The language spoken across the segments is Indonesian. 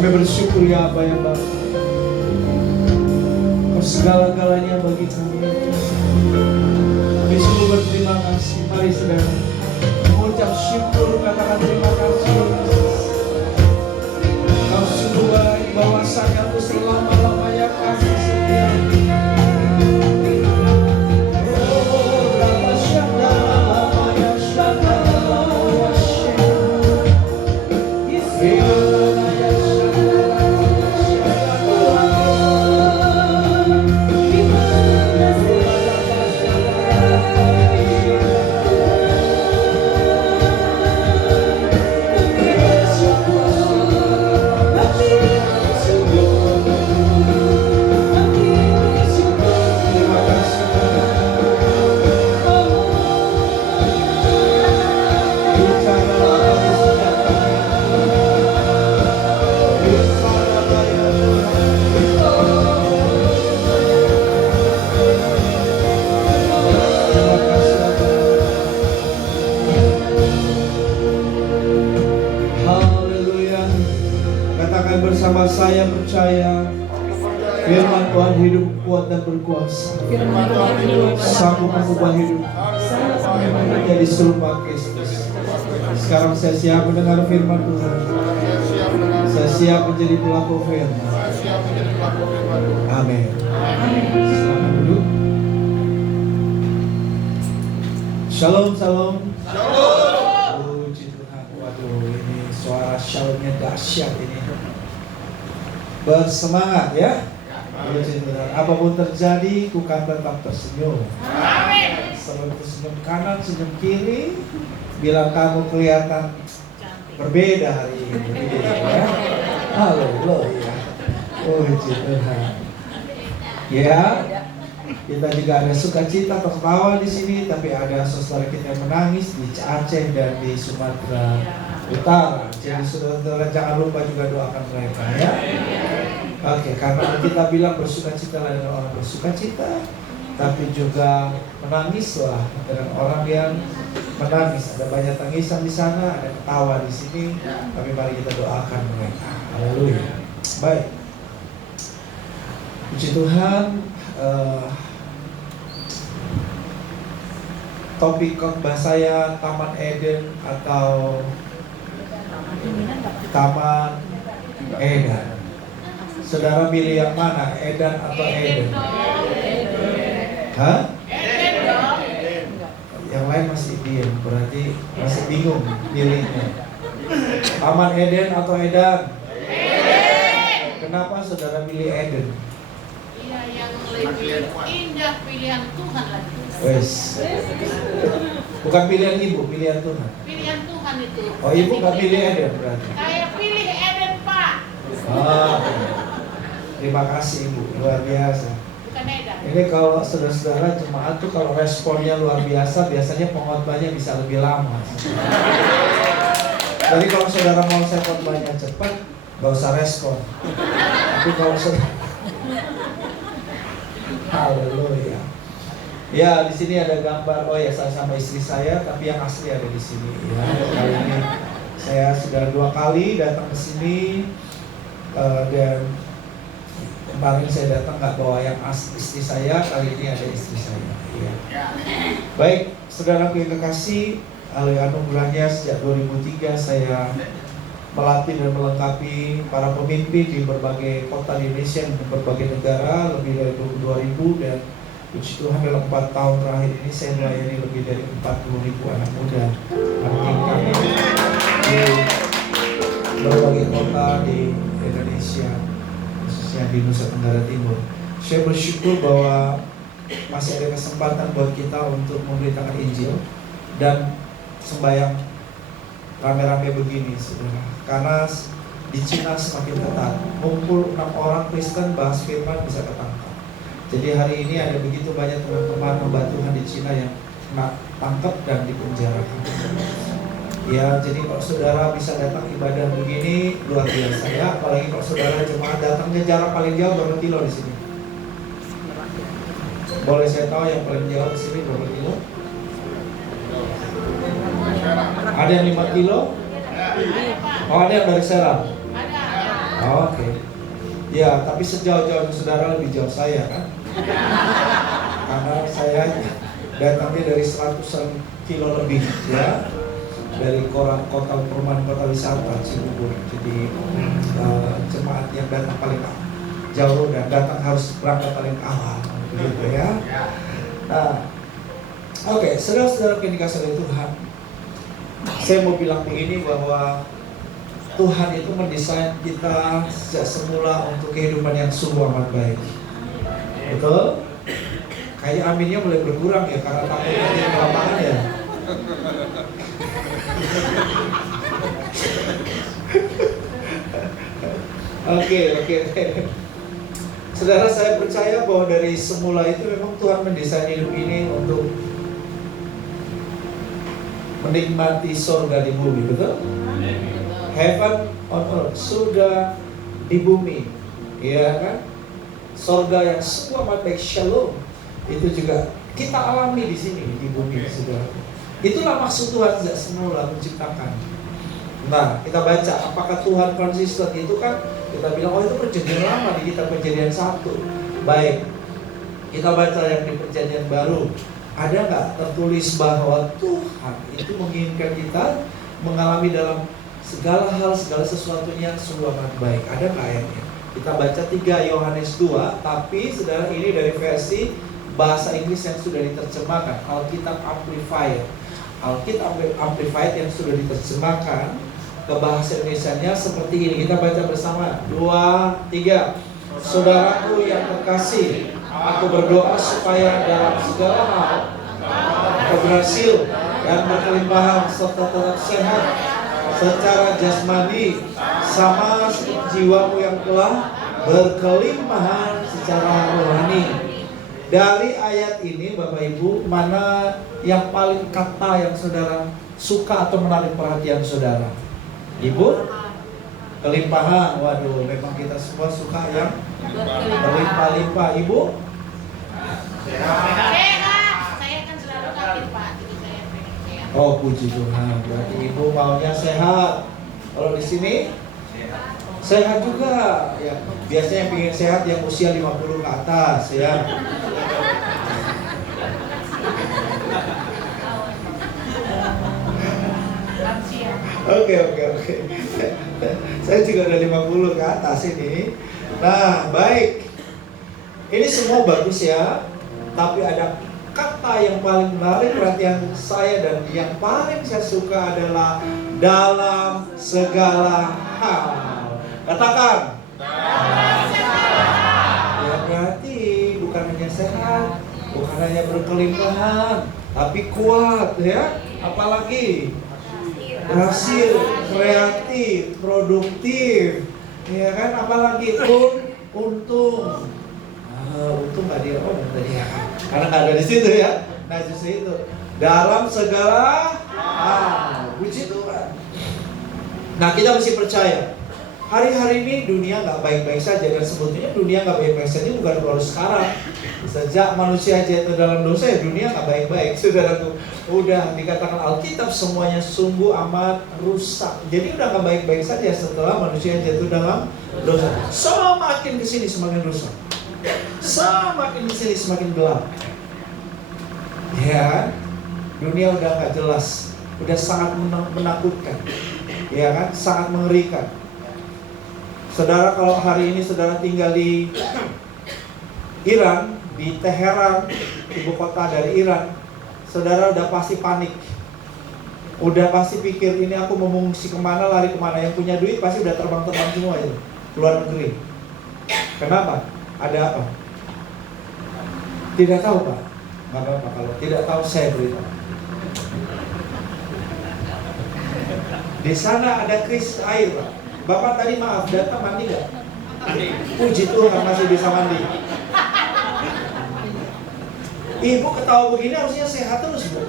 Kami bersyukur ya Aba yang baik. Kau segala-galanya bagi kami. Kami sungguh berterima kasih. Mari saudara mengucap syukur, katakan terima kasih. Kau sungguh baik, bahwasanya Kau selama-lamanya kasih setia. Bersama saya percaya firman Tuhan hidup, kuat dan berkuasa. Sanggup mengubah hidup menjadi serupa Kristus. Sekarang saya siap mendengar firman Tuhan. Saya siap menjadi pelaku firman. Amin. Selamat duduk. Shalom, shalom. Puji Tuhan. Waduh, ini suara shalomnya dahsyat ini. Bersemangat ya. Apapun terjadi, ku kan tetap tersenyum. Amin. Selalu tersenyum kanan, senyum kiri. Bila kamu kelihatan berbeda hari ini, ya. Haleluya. Puji Tuhan. Ya, kita juga ada sukacita tertawa di sini, tapi ada saudara kita yang menangis di Aceh dan di Sumatera Utara. Jadi saudara jangan lupa juga doakan mereka ya. Oke, karena kita bilang bersukacitalah dengan orang bersukacita, tapi juga menangislah dengan orang yang menangis. Ada banyak tangisan di sana, ada ketawa di sini, tapi mari kita doakan mereka. Haleluya. Baik. Puji Tuhan. Topik khotbah saya Taman Eden atau Taman Eden. Saudara pilih yang mana? Eden atau Eden? Hah? Yang lain masih diam, berarti masih bingung pilihnya. Taman Eden atau Eden? Kenapa saudara pilih Eden? Iya, yang lebih indah pilihan Tuhan lagi. Wes. Bukan pilihan ibu, pilihan Tuhan. Pilihan Tuhan itu. Oh, ibu nggak pilih Eden berarti? Saya pilih Eden, Pak. Terima kasih ibu, luar biasa. Bukan Eden. Ini kalau saudara-saudara jemaat tuh kalau responnya luar biasa, biasanya pengkhotbahnya bisa lebih lama. Jadi kalau saudara mau saya khotbahnya cepat, nggak usah respon. Tapi kalau saudara, haleluya. Ya, di sini ada gambar. Oh ya, saya sama istri saya, tapi yang asli ada di sini. Ya, kali ini saya sudah 2 kali datang ke sini dan kemarin saya datang nggak bawa yang istri saya, kali ini ada istri saya. Ya. Baik, saudara yang kekasih, oleh anugerahnya sejak 2003 saya melatih dan melengkapi para pemimpin di berbagai kota di Indonesia dan berbagai negara, lebih dari 22.000, dan puji Tuhan dalam 4 tahun terakhir ini saya melayani lebih dari 40.000 anak muda kami di berbagai kota di Indonesia, khususnya di Nusa Tenggara Timur. Saya bersyukur bahwa masih ada kesempatan buat kita untuk memberitakan Injil dan sembahyang rame-rame begini, saudara. Karena di Cina semakin ketat, ngumpul 6 orang Kristen bahas firman bisa ketangkap. Jadi hari ini ada begitu banyak teman-teman hamba Tuhan di Cina yang kena tangkap dan dipenjarakan. Ya, jadi kalau saudara bisa datang ibadah begini luar biasa ya. Apalagi kalau saudara jemaat datangnya jarak paling jauh berapa kilo di sini? Boleh saya tahu yang paling jauh di sini berapa kilo? Ada yang 5 kilo? Oh, ada yang dari Serang? Oke. Ya, tapi sejauh-jauhnya saudara lebih jauh saya kan? Karena saya datangnya dari 100-an kilo lebih ya, dari kota perumahan kota wisata Cibubur. Jadi jemaat yang datang paling jauh dan datang harus berangkat paling awal, begitu ya. Nah, oke, saudara-saudara yang dikasihi oleh Tuhan, saya mau bilang begini bahwa Tuhan itu mendesain kita sejak semula untuk kehidupan yang sungguh amat baik. Betul? Kayak aminnya mulai berkurang ya, karena takutnya di lapangan ya. Oke. Saudara, saya percaya bahwa dari semula itu memang Tuhan mendesain hidup ini untuk menikmati surga di bumi, betul? Heaven on earth, surga di bumi, ya kan? Surga yang semua amat baik, shalom, itu juga kita alami di sini di bumi, saudara. Itulah maksud Tuhan sejak semula menciptakan. Nah, kita baca apakah Tuhan konsisten, itu kan kita bilang oh itu perjanjian lama, di kitab Perjanjian 1. Baik, kita baca yang di Perjanjian Baru. Ada nggak tertulis bahwa Tuhan itu menginginkan kita mengalami dalam segala hal, segala sesuatunya sungguh amat baik? Ada nggak ayatnya? Kita baca 3 Yohanes 2, tapi saudara ini dari versi bahasa Inggris yang sudah diterjemahkan, Alkitab Amplified. Alkitab Amplified yang sudah diterjemahkan ke bahasa Indonesianya seperti ini. Kita baca bersama, 2, 3. Saudaraku yang terkasih, aku berdoa supaya dalam segala hal kau berhasil dan berkelimpahan serta tetap sehat secara jasmani, sama seperti jiwamu yang telah berkelimpahan secara rohani. Dari ayat ini Bapak Ibu, mana yang paling kata yang saudara suka atau menarik perhatian saudara? Ibu? Kelimpahan. Waduh, memang kita semua suka yang berlimpah-limpah. Ibu? Sehat. Saya kan selalu sakit Pak, jadi saya pengen sehat. Oh, puji Tuhan. Berarti Ibu maunya sehat. Kalau di sini sehat juga ya. Biasanya yang ingin sehat yang usia 50 ke atas ya. Oke. Saya juga udah 50 ke atas ini. Nah, baik. Ini semua bagus ya. Tapi ada kata yang paling menarik perhatian saya dan yang paling saya suka adalah dalam segala hal. Katakan. Ya berarti bukan hanya sehat, bukan hanya berkelimpahan, tapi kuat ya. Apalagi berhasil, kreatif, produktif, ya kan? Apalagi untung. Untung nggak diomong tadi ya, karena nggak ada di situ ya. Nah justru itu dalam segala hal, puji Tuhan. Nah kita mesti percaya. Hari-hari ini dunia nggak baik-baik saja, dan sebetulnya dunia nggak baik-baik saja bukan baru sekarang. Sejak manusia jatuh dalam dosa ya dunia nggak baik-baik, saudaraku. Udah dikatakan Alkitab semuanya sungguh amat rusak. Jadi udah nggak baik-baik saja setelah manusia jatuh dalam dosa. Semakin kesini semakin rusak, semakin kesini semakin gelap. Ya, dunia udah nggak jelas, udah sangat menakutkan, ya kan, sangat mengerikan. Saudara, kalau hari ini saudara tinggal di Iran, di Teheran, ibu kota dari Iran, saudara udah pasti panik. Udah pasti pikir, ini aku mau mengungsi kemana, lari kemana. Yang punya duit pasti udah terbang-terbang semua itu, keluar negeri. Kenapa? Ada apa? Tidak tahu Pak. Nggak apa-apa, kalau tidak tahu saya beritahu. Di sana ada krisis air Pak. Bapak tadi maaf, datang mandi nggak? Puji Tuhan masih bisa mandi. Ibu ketawa begini harusnya sehat terus Bu.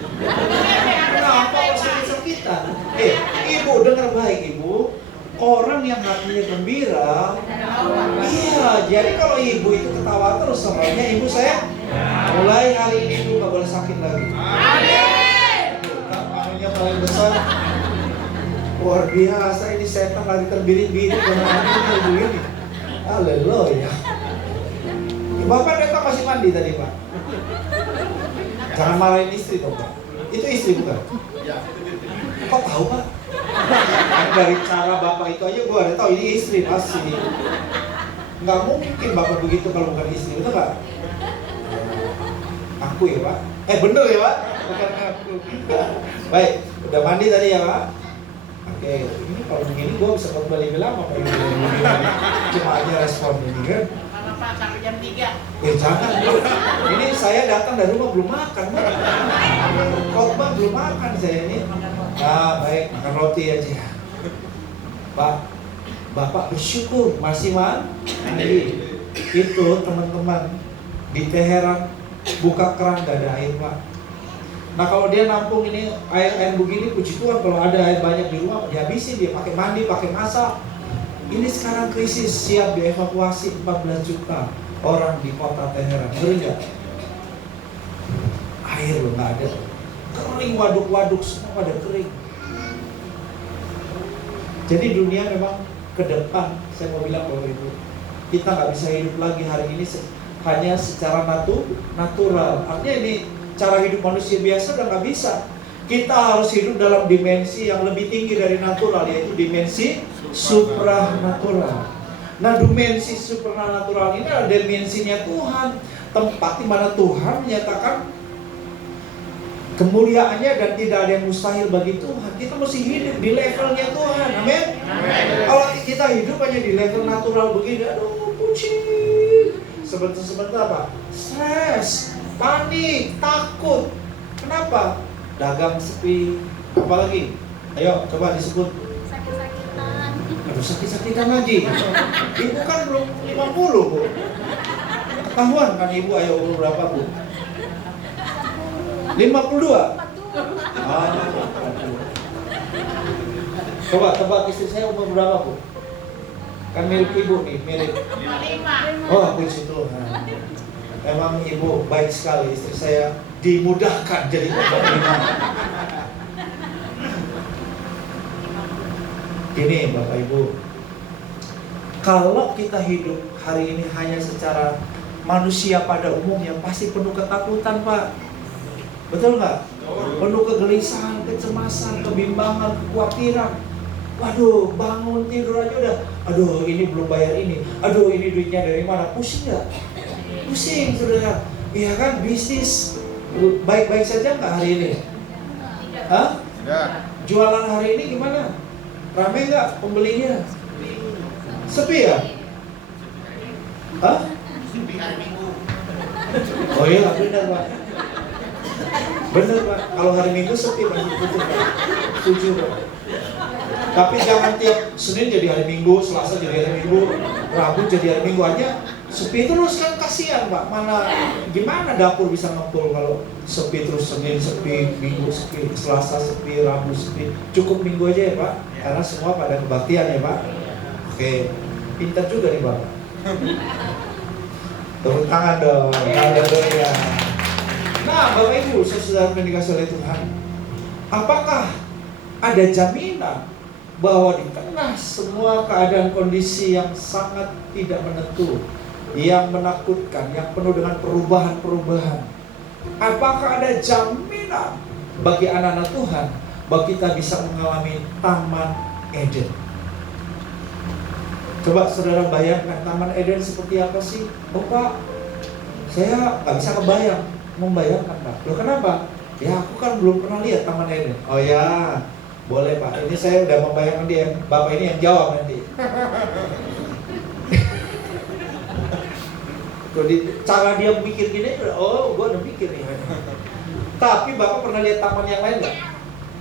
Kenapa kok sakit-sakitan? Ibu dengar baik Ibu. Orang yang hatinya gembira, iya. Jadi kalau ibu itu ketawa terus, sebenarnya ibu saya mulai hari ini ibu nggak boleh sakit lagi. Amin. Anunya paling besar. Luar biasa, ini setan lagi terbirit-birit dengan anaknya begini. Haleluya. Bapak datang masih mandi tadi, Pak. Jangan marahin istri dong, Pak. Itu istri bukan? Kok tahu, Pak? Kan dari cara Bapak itu aja gue udah tahu ini istri pasti. Nggak mungkin Bapak begitu kalau bukan istri, betul nggak? Aku ya, Pak. Bener ya, Pak? Bukan aku. Baik, udah mandi tadi ya, Pak? Oke, ini kalau begini gue bisa kembali lama Pak. Cuma aja respon ini kan. Kalau Pak sampai jam 3. Jangan bro. Ini saya datang dari rumah belum makan, Pak. Khotbah belum makan saya ini. Nah, baik, makan roti aja. Pak, Bapak bersyukur masih mandi. Itu teman-teman di Teheran buka keran gak ada air, Pak. Nah kalau dia nampung ini air begini, puji Tuhan kalau ada air banyak di rumah dihabisin, dia pakai mandi, pakai masak. Ini sekarang krisis, siap dievakuasi 14 juta orang di kota Teheran. Ngeri nggak? Air loh nggak ada, kering, waduk-waduk semua pada kering. Jadi dunia memang ke depan, saya mau bilang kalau itu kita nggak bisa hidup lagi hari ini hanya secara natural. Artinya ini cara hidup manusia biasa udah nggak bisa. Kita harus hidup dalam dimensi yang lebih tinggi dari natural, yaitu dimensi supranatural. Nah, dimensi supranatural ini adalah dimensinya Tuhan, tempat di mana Tuhan menyatakan kemuliaannya dan tidak ada yang mustahil bagi Tuhan. Kita mesti hidup di levelnya Tuhan, amin. Kalau kita hidup hanya di level natural begini, aduh pucing, sebentar Pak, stres, panik, takut. Kenapa? Dagang sepi. Apalagi? Ayo coba disebut. Sakit-sakitan. Aduh, sakit-sakitan lagi. Ibu kan belum 50, Bu. Ketahuan kan ibu, ayo umur berapa, Bu? 52. Coba tebak istri saya umur berapa, Bu? Kan mirip ibu nih, mirip. 55. Oh, puji Tuhan. Emang ibu baik sekali, istri saya dimudahkan jadi pembantu. Gini Bapak Ibu, kalau kita hidup hari ini hanya secara manusia pada umumnya pasti penuh ketakutan, Pak. Betul nggak? Penuh kegelisahan, kecemasan, kebimbangan, kekhawatiran. Waduh, bangun tidur aja udah, aduh ini belum bayar ini, aduh ini duitnya dari mana, pusing nggak? Pusing, saudara. Iya kan, bisnis baik-baik saja nggak hari ini? Hah? Jualan hari ini gimana? Rame nggak pembelinya? Sepi ya? Hah? Oh iya, benar Pak. Benar Pak, kalau hari Minggu sepi pasti tutup Pak. Setuju Pak. Tapi jangan tiap Senin jadi hari Minggu, Selasa jadi hari Minggu, Rabu jadi hari Minggu aja. Sepi terus kan kasihan Pak. Mana gimana dapur bisa ngumpul kalau sepi terus, Senin sepi, Minggu sepi, Selasa sepi, Rabu sepi. Cukup Minggu aja ya Pak, karena semua pada kebaktian ya Pak. Oke, pintar juga nih Bapak. Tepuk tangan dong. Haleluya. Nah, Bapak Ibu, saudara yang dikasihi oleh Tuhan, apakah ada jaminan bahwa di tengah semua keadaan kondisi yang sangat tidak menentu, yang menakutkan, yang penuh dengan perubahan-perubahan, apakah ada jaminan bagi anak-anak Tuhan bahwa kita bisa mengalami Taman Eden? Coba saudara bayangkan Taman Eden seperti apa sih? Oh Pak, saya nggak bisa kebayang, membayangkan Pak. Loh kenapa? Ya aku kan belum pernah lihat Taman Eden. Oh ya, boleh Pak, ini saya udah membayangkan dia. Bapak ini yang jawab nanti. Jadi cara dia mikir gini, oh gua udah mikir nih. Tapi Bapak pernah lihat taman yang lain nggak?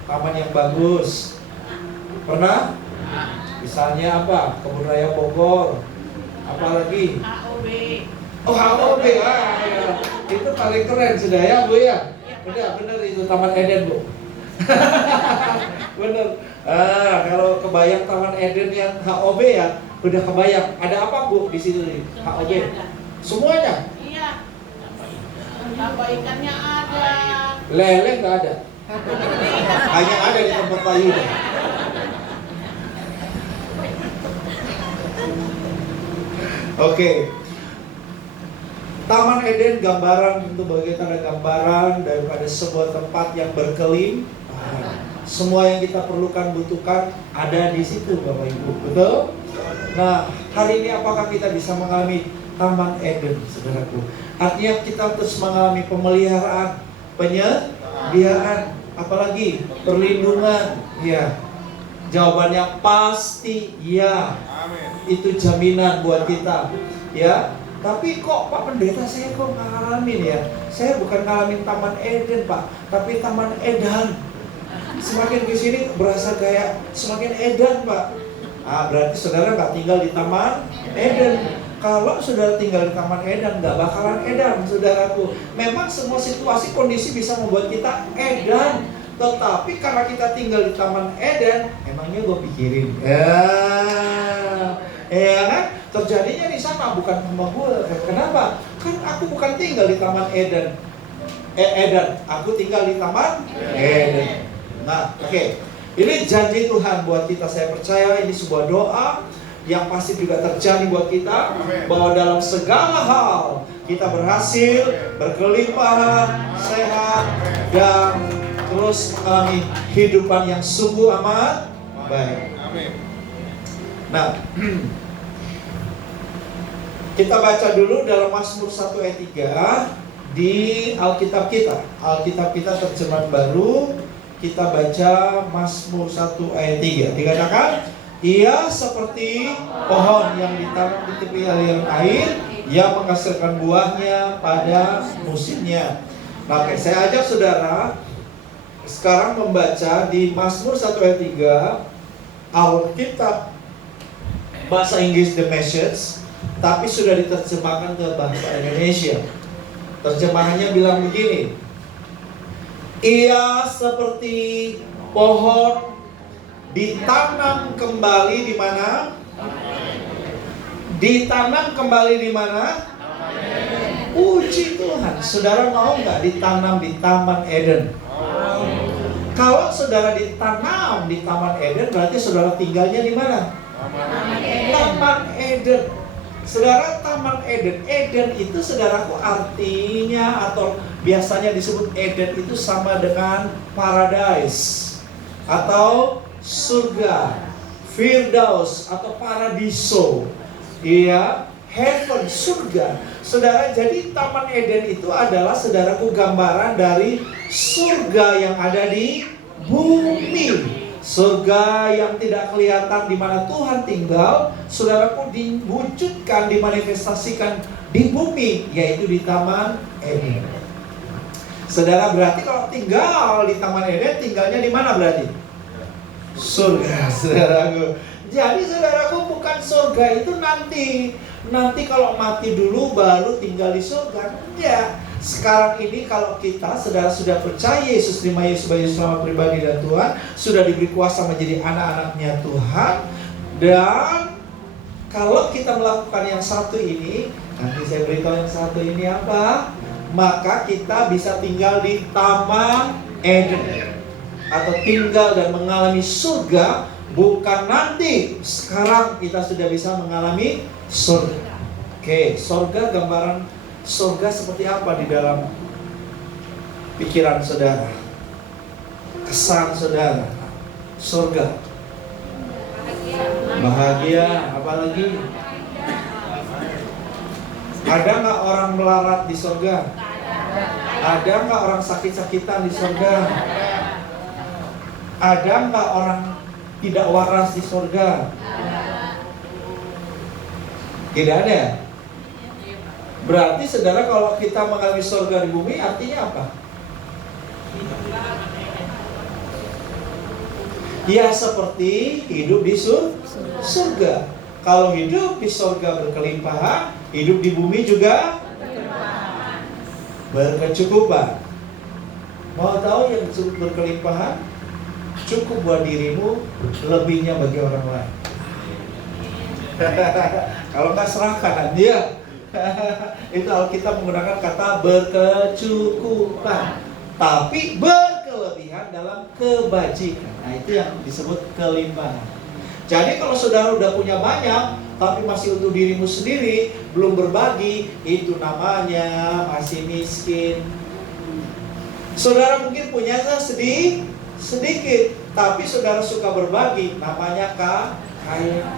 Taman yang bagus. Pernah? Misalnya apa? Kebun Raya Bogor. Apalagi? AOB. Oh AOB, ya. Itu paling keren sudah ya Bu ya. Benar itu Taman Eden Bu. Bener. Kalau kebayang Taman Eden yang HOB ya, udah kebayang. Ada apa Bu di situ nih? HOB. Semuanya? Iya. Tambah ikannya ada. Lele nggak ada. Hanya ada di tempat Bayu. Oke. Taman Eden gambaran, tentu bagi kita ada gambaran daripada sebuah tempat yang berkelimpahan. Semua yang kita perlukan, butuhkan ada di situ, Bapak Ibu. Betul? Nah, hari ini apakah kita bisa mengalami Taman Eden, saudaraku? Artinya kita terus mengalami pemeliharaan, penyediaan, apalagi perlindungan. Ya, jawabannya pasti ya. Itu jaminan buat kita. Ya. Tapi kok Pak Pendeta saya kok ngalamin ya? Saya bukan ngalamin Taman Eden Pak, tapi Taman Edan. Semakin ke sini berasa kayak semakin edan Pak. Berarti saudara nggak tinggal di Taman Eden. Kalau saudara tinggal di Taman Eden, nggak bakalan edan, saudaraku. Memang semua situasi kondisi bisa membuat kita edan. Tetapi karena kita tinggal di Taman Eden, emangnya gue pikirin ya kan? Terjadinya di sana bukan sama gue. Kenapa? Kan aku bukan tinggal di Taman Eden. Eden, aku tinggal di Taman Eden. Nah, oke. Ini janji Tuhan buat kita. Saya percaya ini sebuah doa yang pasti juga terjadi buat kita, bahwa dalam segala hal kita berhasil, berkelimpahan, sehat, dan terus mengalami kehidupan yang sungguh amat baik. Nah, kita baca dulu dalam Mazmur 1 ayat 3 di Alkitab kita. Alkitab kita terjemahan baru. Kita baca Mazmur 1 ayat 3. Dikatakan, ia seperti pohon yang ditanam di tepi aliran air, yang menghasilkan buahnya pada musimnya. Nah, saya ajak saudara sekarang membaca di Mazmur 1 ayat 3, Alkitab bahasa Inggris The Message, tapi sudah diterjemahkan ke bahasa Indonesia. Terjemahannya bilang begini, ia seperti pohon ditanam kembali di mana? Ditanam kembali di mana? Puji Tuhan. Saudara mau nggak ditanam di Taman Eden? Kalau saudara ditanam di Taman Eden, berarti saudara tinggalnya di mana? Taman Eden. Saudara, Taman Eden. Eden itu saudaraku artinya atau biasanya disebut Eden itu sama dengan paradise atau surga, Firdaus atau paradiso. Iya, heaven, surga. Saudara, jadi Taman Eden itu adalah saudaraku gambaran dari surga yang ada di bumi. Surga yang tidak kelihatan di mana Tuhan tinggal, saudaraku, diwujudkan, dimanifestasikan di bumi, yaitu di Taman Eden. Saudara, berarti kalau tinggal di Taman Eden, tinggalnya di mana berarti? Surga, saudaraku. Jadi saudaraku, bukan surga itu nanti kalau mati dulu baru tinggal di surga. Enggak. Sekarang ini kalau kita saudara sudah percaya Yesus, terima Yesus sebagai selamat pribadi dan Tuhan, sudah diberi kuasa menjadi anak-anaknya Tuhan, dan kalau kita melakukan yang satu ini, nanti saya beritahu yang satu ini apa, maka kita bisa tinggal di Taman Eden atau tinggal dan mengalami surga. Bukan nanti, sekarang kita sudah bisa mengalami surga. Oke, surga, gambaran surga seperti apa di dalam pikiran saudara? Kesan saudara? Surga bahagia, apalagi? Ada nggak orang melarat di surga? Ada nggak orang sakit-sakitan di surga? Ada nggak orang tidak waras di surga? Tidak ada. Berarti saudara, kalau kita mengalami surga di bumi, artinya apa? Ya seperti hidup di surga. Kalau hidup di surga berkelimpahan, hidup di bumi juga berkecukupan. Mau tahu yang disebut berkelimpahan? Cukup buat dirimu, lebihnya bagi orang lain. Kalau nggak serahkan dia. Itu Alkitab menggunakan kata berkecukupan, tapi berkelebihan dalam kebajikan. Nah, itu yang disebut kelimpahan. Jadi kalau saudara udah punya banyak, tapi masih untuk dirimu sendiri, belum berbagi, itu namanya masih miskin. Saudara mungkin punya sedikit, tapi saudara suka berbagi, namanya kaya.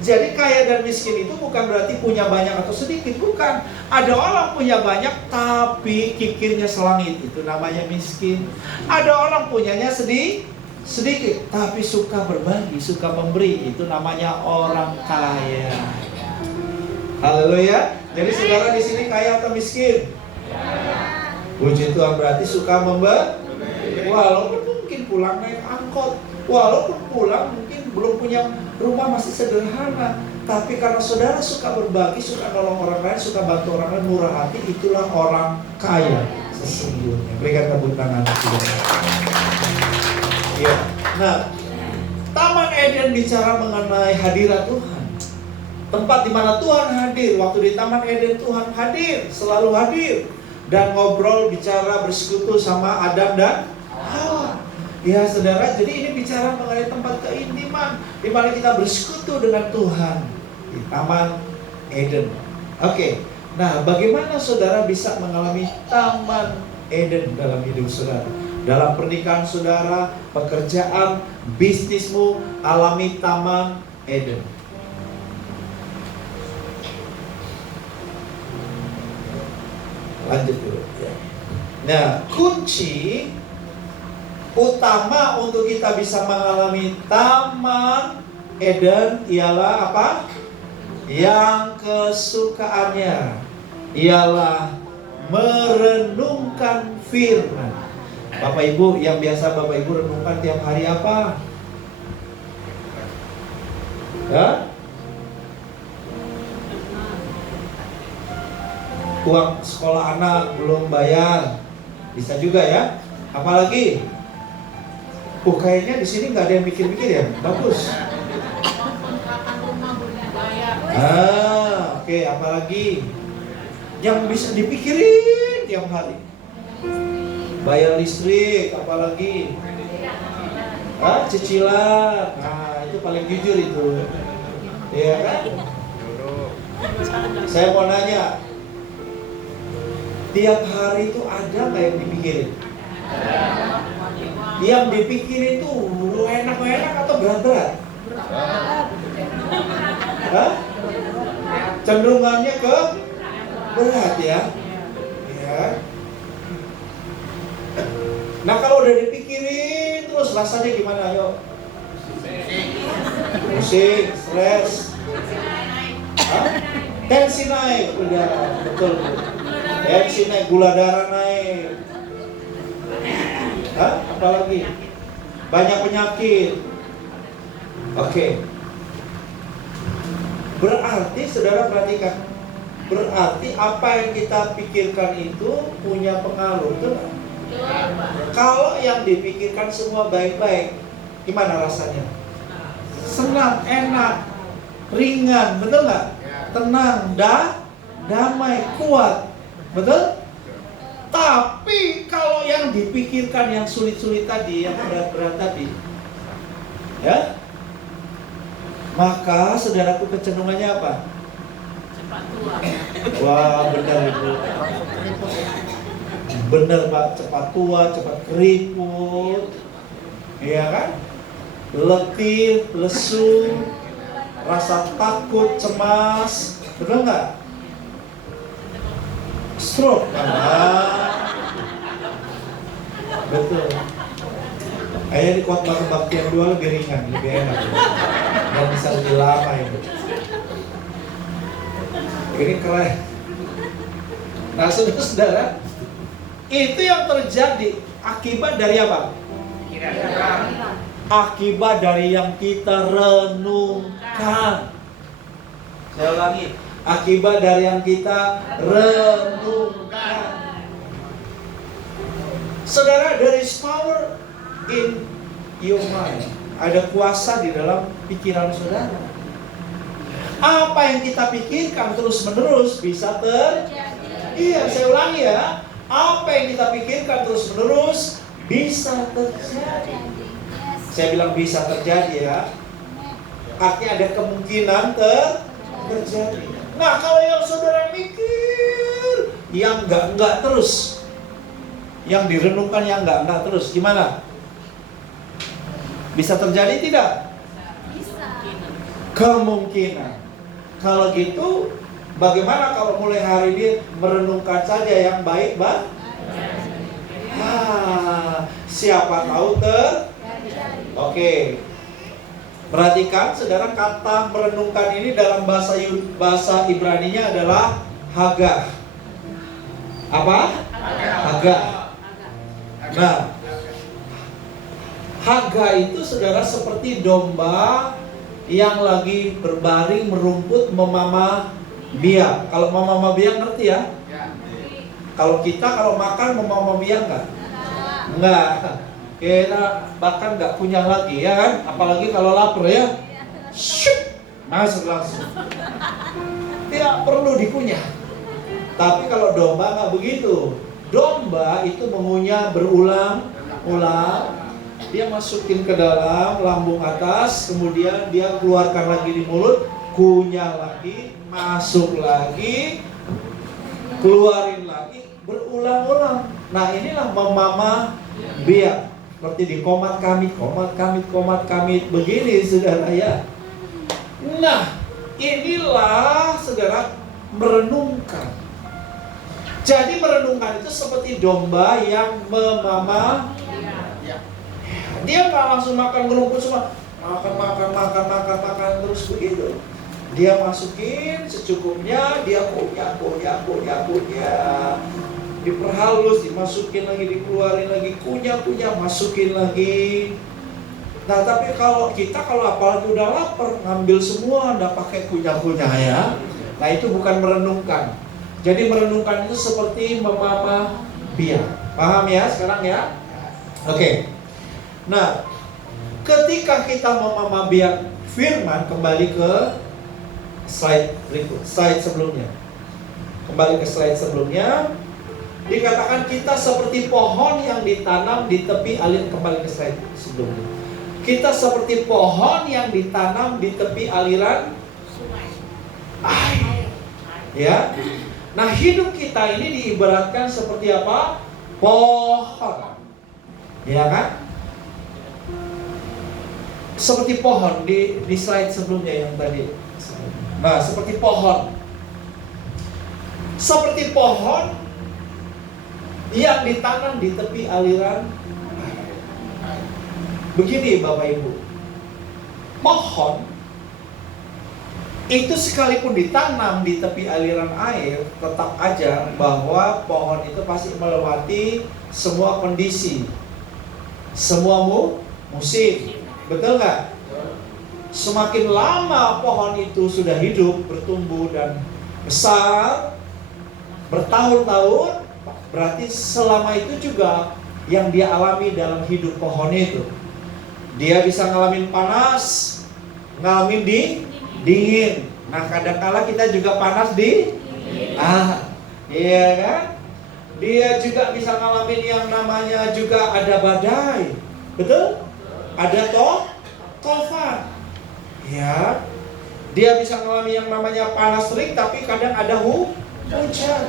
Jadi kaya dan miskin itu bukan berarti punya banyak atau sedikit, bukan. Ada orang punya banyak tapi kikirnya selangit, itu namanya miskin. Ada orang punyanya sedikit tapi suka berbagi, suka memberi, itu namanya orang kaya. Haleluya. Jadi saudara di sini kaya atau miskin? Puji Tuhan, berarti suka memberi. Walaupun mungkin pulang naik angkot, walaupun pulang mungkin belum punya rumah, masih sederhana, tapi karena saudara suka berbagi, suka nolong orang lain, suka bantu orang lain, murah hati, itulah orang kaya sesungguhnya. Berikan tepuk tangan. Ya. Nah, Taman Eden bicara mengenai hadirat Tuhan. Tempat di mana Tuhan hadir. Waktu di Taman Eden Tuhan hadir, selalu hadir. Dan ngobrol, bicara, bersekutu sama Adam dan Hawa. Ya saudara, jadi ini bicara mengenai tempat keintiman di mana kita bersekutu dengan Tuhan di Taman Eden. Oke. Nah, bagaimana saudara bisa mengalami Taman Eden dalam hidup saudara? Dalam pernikahan saudara, pekerjaan, bisnismu, alami Taman Eden. Lanjut dulu ya. Nah, kunci utama untuk kita bisa mengalami Taman Eden ialah apa? Yang kesukaannya ialah merenungkan firman. Bapak Ibu, yang biasa Bapak Ibu renungkan tiap hari apa? Ya? Uang sekolah anak belum bayar, bisa juga ya. Apalagi? Kayaknya di sini nggak ada yang mikir-mikir ya. Bagus. Kontrakan rumah belum dibayar. Oke. Apalagi? Yang bisa dipikirin tiap hari. Bayar listrik, apalagi? Cicilan. Nah, itu paling jujur itu. Iya kan? Saya mau nanya, tiap hari itu ada nggak yang dipikirin? Yang dipikirin itu enak-enak atau berat-berat? Cenderungannya ke berat ya. Ya. Nah, kalau udah dipikirin terus rasanya gimana? Ayo. Pusing, stres. Tensi naik, udah betul. Tensi naik, gula darah naik. Apalagi? Banyak penyakit. Oke. Berarti saudara perhatikan, berarti apa yang kita pikirkan itu punya pengaruh, betul nggak? Kalau yang dipikirkan semua baik-baik, gimana rasanya? Senang, enak, ringan, betul nggak? Tenang, damai, kuat, betul? Tapi kalau yang dipikirkan yang sulit-sulit tadi, yang berat-berat tadi, ya, maka saudaraku kecenderungannya apa? Cepat tua. Wah, benar Ibu. Benar Pak, cepat tua, cepat keriput. Iya kan? Letih, lesu, rasa takut, cemas. Benar nggak? Stroke. Betul. Kayaknya di khotbah kebaktian 2 lebih ringan, lebih enak. Dan bisa lebih lama ini. Ini keren. Nah, saudara, itu yang terjadi akibat dari apa? Akibat dari yang kita renungkan. Saya ulangi, akibat dari yang kita renungkan. Saudara, there is power in your mind. Ada kuasa di dalam pikiran saudara. Apa yang kita pikirkan terus-menerus bisa terjadi. Iya, saya ulangi ya. Apa yang kita pikirkan terus-menerus bisa terjadi. Saya bilang bisa terjadi ya. Artinya ada kemungkinan terjadi. Nah, kalau yang saudara mikir yang enggak terus, yang direnungkan yang enggak terus, gimana? Bisa terjadi tidak? Bisa. Kemungkinan. Kalau gitu, bagaimana kalau mulai hari ini merenungkan saja yang baik, Bang? Siapa tahu Oke. Perhatikan, saudara, kata merenungkan ini dalam bahasa Ibraninya adalah hagah. Apa? Hagah. Nah, hagah itu, saudara, seperti domba yang lagi berbaring merumput memamah biak. Kalau memamah biak ngerti ya? Kalau makan memamah biak enggak? Kita bahkan nggak punya lagi ya kan, apalagi kalau lapar ya, masuk langsung, tidak perlu dikunyah. Tapi kalau domba nggak begitu. Domba itu mengunyah berulang-ulang. Dia masukin ke dalam lambung atas, kemudian dia keluarkan lagi di mulut, kunyah lagi, masuk lagi, keluarin lagi, berulang-ulang. Nah, inilah memamah biak. Seperti di komat kamit begini, saudara ya. Nah, inilah saudara merenungkan. Jadi merenungkan itu seperti domba yang memamah. Dia nggak langsung makan ngerumput semua, makan terus begitu. Dia masukin secukupnya, dia kunyah. Diperhalus, dimasukin lagi, dikeluarin lagi, kunyah, masukin lagi. Nah, tapi kalau apalagi udah lapar, ngambil semua, nggak pakai kunyah ya. Nah, itu bukan merenungkan. Jadi merenungkan itu seperti memamah biak. Paham ya sekarang ya? Oke. Nah, ketika kita memamah biak firman, kembali ke slide berikut, slide sebelumnya. Dikatakan kita seperti pohon yang ditanam di tepi aliran, kembali ke slide sebelumnya. Kita seperti pohon yang ditanam di tepi aliran air. Ya. Nah, hidup kita ini diibaratkan seperti apa? Pohon. Ya kan? Seperti pohon di slide sebelumnya yang tadi. Nah, seperti pohon. Seperti pohon yang ditanam di tepi aliran air. Begini Bapak Ibu, pohon itu sekalipun ditanam di tepi aliran air, tetap aja bahwa pohon itu pasti melewati semua kondisi, semua musim. Betul nggak? Semakin lama pohon itu sudah hidup, bertumbuh dan besar, bertahun-tahun, berarti selama itu juga yang dia alami dalam hidup pohon itu. Dia bisa ngalamin panas, ngalamin dingin. Nah, kadang-kala kita juga panas iya kan? Dia juga bisa ngalamin yang namanya juga ada badai. Betul? Ada tofan. Ya. Dia bisa ngalami yang namanya panas terik, tapi kadang ada hujan.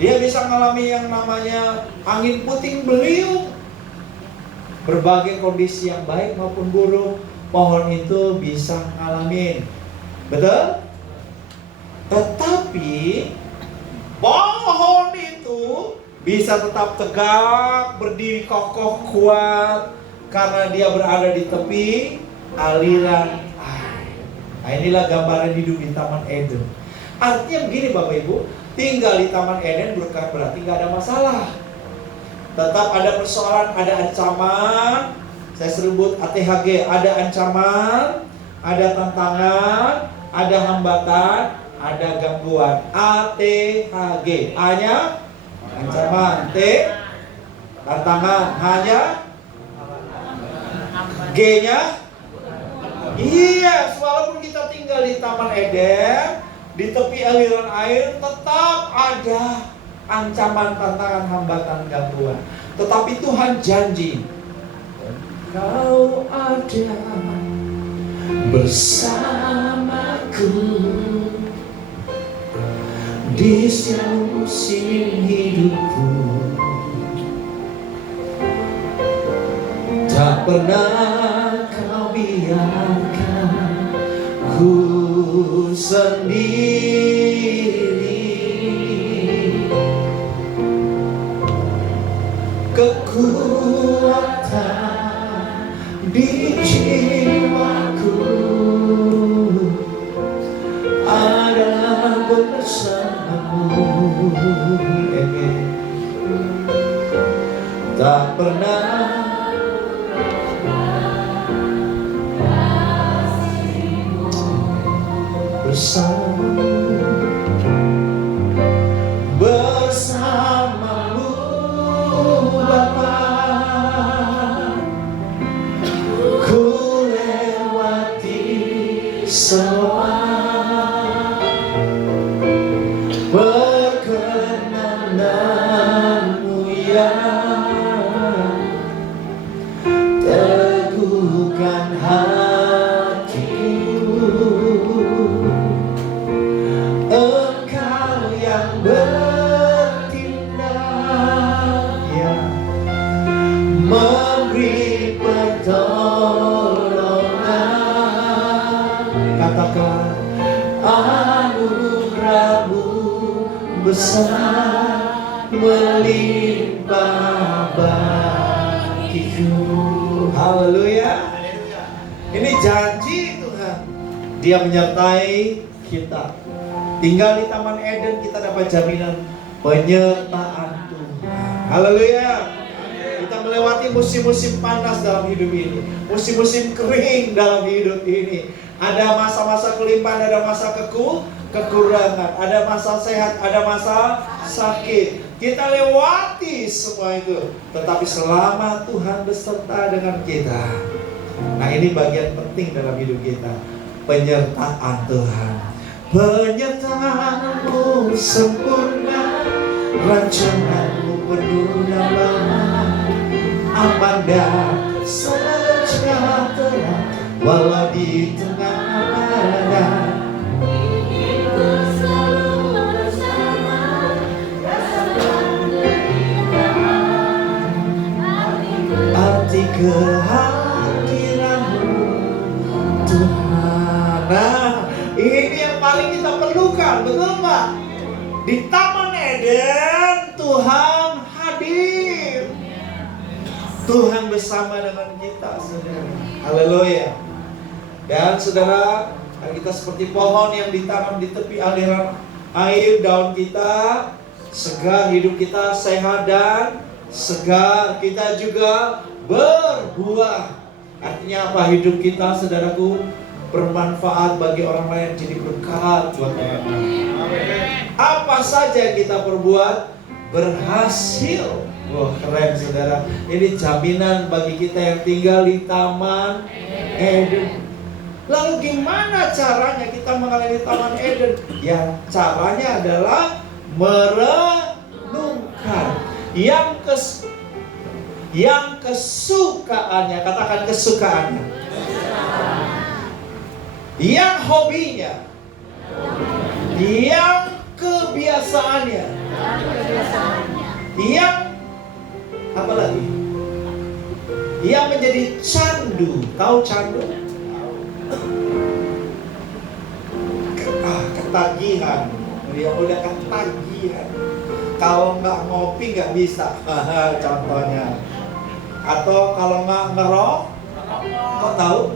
Dia bisa mengalami yang namanya angin puting beliung. Berbagai kondisi yang baik maupun buruk, pohon itu bisa ngalamin. Betul? Tetapi pohon itu bisa tetap tegak, berdiri kokoh kuat, karena dia berada di tepi aliran air. Nah, inilah gambaran hidup di Taman Eden. Artinya begini Bapak Ibu, tinggal di Taman Eden bukan berarti nggak ada masalah. Tetap ada persoalan, ada ancaman. Saya sebut ATHG, ada ancaman, ada tantangan, ada hambatan, ada gangguan. ATHG, A-nya ancaman, T tantangan, H-nya G-nya iya, walaupun kita tinggal di Taman Eden, di tepi aliran air, tetap ada ancaman, tantangan, hambatan, gangguan. Tetapi Tuhan janji, Kau ada bersamaku di setiap musim hidupku. Tak pernah kau biarkan ku sendiri. Kekuatan di jiwaku ada bersamamu. Tak pernah bersamamu Bapa, ku lewati semua perkenananmu yang teguhkan hatiku. Engkau yang bertindak, ya, memberi pertolongan. Katakan anugerah-Mu besar melimpah bagiku. Haleluya. Ini janji Tuhan. Dia menyertai kita. Tinggal di Taman Eden kita dapat jaminan penyertaan Tuhan. Haleluya. Kita melewati musim-musim panas dalam hidup ini, musim-musim kering dalam hidup ini. Ada masa-masa kelimpahan, ada masa kekurangan, ada masa sehat, ada masa sakit. Kita lewati semua itu, tetapi selama Tuhan beserta dengan kita. Nah, ini bagian penting dalam hidup kita, penyertaan Tuhan. Penyertaan-Mu sempurna, rancangan-Mu penuh nama, aman dan sejahtera walau di tengah badai. Hidupku selalu bersama, rasakan keindahan Arti kehadiran-Mu Tuhan. Nah, ini yang paling kita perlukan, betul Pak? Di Taman Eden Tuhan hadir. Tuhan bersama dengan kita, saudara. Haleluya. Dan saudara, kita seperti pohon yang ditanam di tepi aliran air, daun kita segar, hidup kita sehat dan segar. Kita juga berbuah. Artinya apa? Hidup kita, saudaraku, bermanfaat bagi orang lain, jadi berkat buat orang lain. Apa saja yang kita perbuat berhasil. Wah, keren saudara. Ini jaminan bagi kita yang tinggal di Taman Eden. Lalu gimana caranya kita mengalami Taman Eden? Ya, caranya adalah merenungkan yang kesukaannya, katakan kesukaannya, yang hobinya, yang kebiasaannya, yang apa lagi? Yang menjadi candu. Tahu candu? Ketagihan. Dia udah ketagihan. Kalau nggak ngopi nggak bisa. Contohnya. Atau kalau nggak ngerok, kok tahu?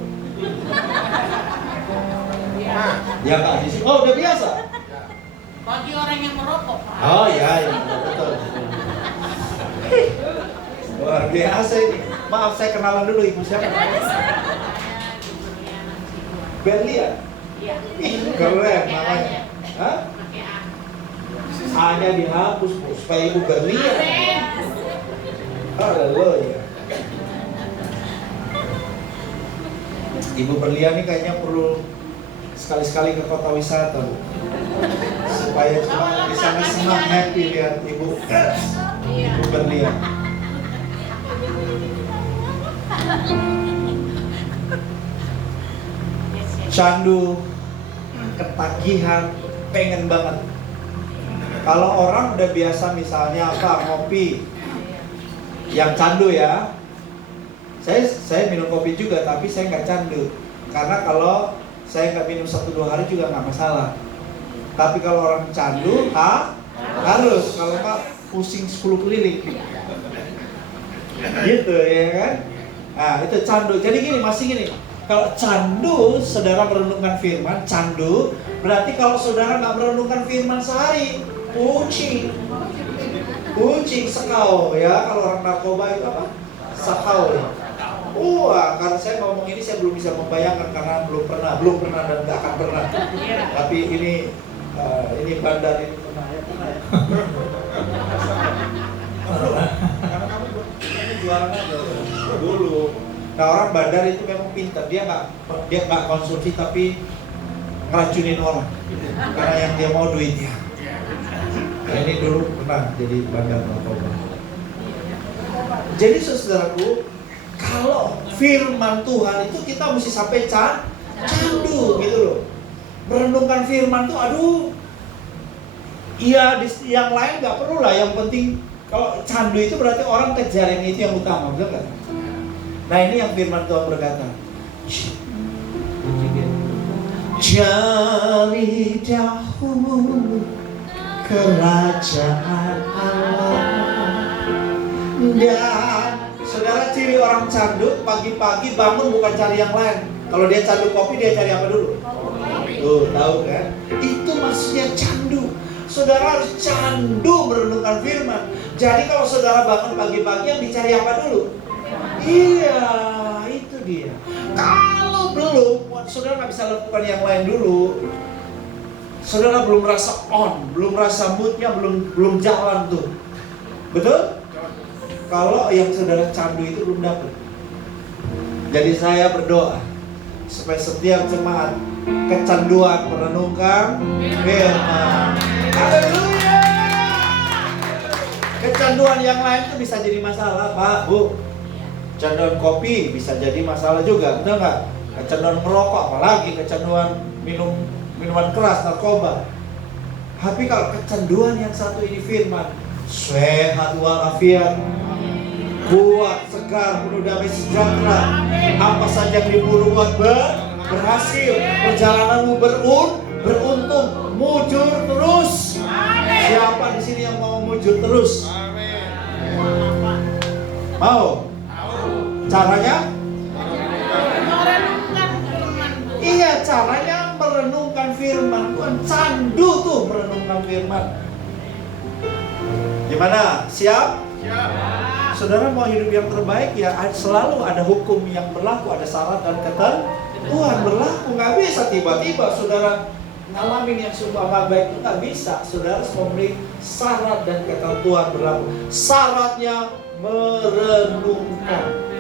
Ya nggak di sini. Oh, udah biasa. Bagi orang yang merokok, Pak. Oh ya, betul. Luar biasa ini. Maaf, saya kenalan dulu, ibu siapa? Berlian. Iya. Ih, keren namanya. Hah? Pakai A. A-nya dihapus Bu, supaya ibu Berlian. Haleluya. Ibu Berlian ini kayaknya perlu sekali-sekali ke kota wisata, Bu. Supaya cuma bisa senang happy lihat ibu. Ibu Berlian. candu, ketagihan, pengen banget. Kalau orang udah biasa misalnya ngopi, yang candu ya. Saya minum kopi juga, tapi saya nggak candu. Karena kalau saya nggak minum 1-2 hari juga nggak masalah. Tapi kalau orang candu, harus. Kalau nggak pusing 10 keliling. Gitu ya kan? Nah itu candu. Jadi masih gini. Kalau candu, saudara merenungkan firman, candu berarti kalau saudara nggak merenungkan firman sehari, kucing, sekau ya. Kalau orang narkoba itu apa? Sakau ya. Wah, karena saya ngomong ini saya belum bisa membayangkan karena belum pernah dan nggak akan pernah. Tapi ini bandar ini pernah ya. Karena kamu jualan aja dulu. Nah orang bandar itu memang pintar, dia nggak konsumsi tapi ngeracunin orang karena yang dia mau duitnya. Nah, ini dulu pernah jadi bandar narkoba. Jadi saudaraku, kalau firman Tuhan itu kita mesti sampai candu gitu loh. Merenungkan firman tuh iya yang lain nggak perlu lah. Yang penting kalau candu itu berarti orang kejar yang itu yang utama, betul nggak? Nah ini yang firman Tuhan berkata, cari dahulu kerajaan Allah. Dan saudara, ciri orang candu pagi-pagi bangun bukan cari yang lain. Kalau dia candu kopi, dia cari apa dulu? Tuh, tahu kan? Itu maksudnya candu. Saudara harus candu merenungkan firman. Jadi kalau saudara bangun pagi-pagi, yang dicari apa dulu? Iya, itu dia. Kalau belum, saudara nggak bisa lakukan yang lain dulu. Saudara belum merasa belum merasa moodnya belum jalan tuh. Betul? Kalau yang saudara candu itu belum dapat. Jadi saya berdoa supaya setiap jemaat kecanduan merenungkan firman. Haleluya. Kecanduan yang lain itu bisa jadi masalah, Pak, Bu. Kecanduan kopi bisa jadi masalah juga, betul nggak? Kecanduan merokok, apalagi kecanduan minuman keras, narkoba. Tapi kalau kecanduan yang satu ini firman, sehat walafiat, kuat, segar, penuh damai sejahtera. Apa saja yang diburu buat berhasil. Perjalananmu beruntung, mujur terus. Siapa di sini yang mau mujur terus? Mau? Caranya? Merenungkan firman Tuhan. Iya, caranya merenungkan firman Tuhan. Candu tuh merenungkan firman. Gimana? Siap? Saudara mau hidup yang terbaik ya selalu ada hukum yang berlaku, ada syarat dan ketentuan berlaku. Nggak bisa tiba-tiba saudara ngalamin yang sumpah baik itu nggak bisa. Saudara harus memberi syarat dan ketentuan berlaku. Syaratnya merenungkan.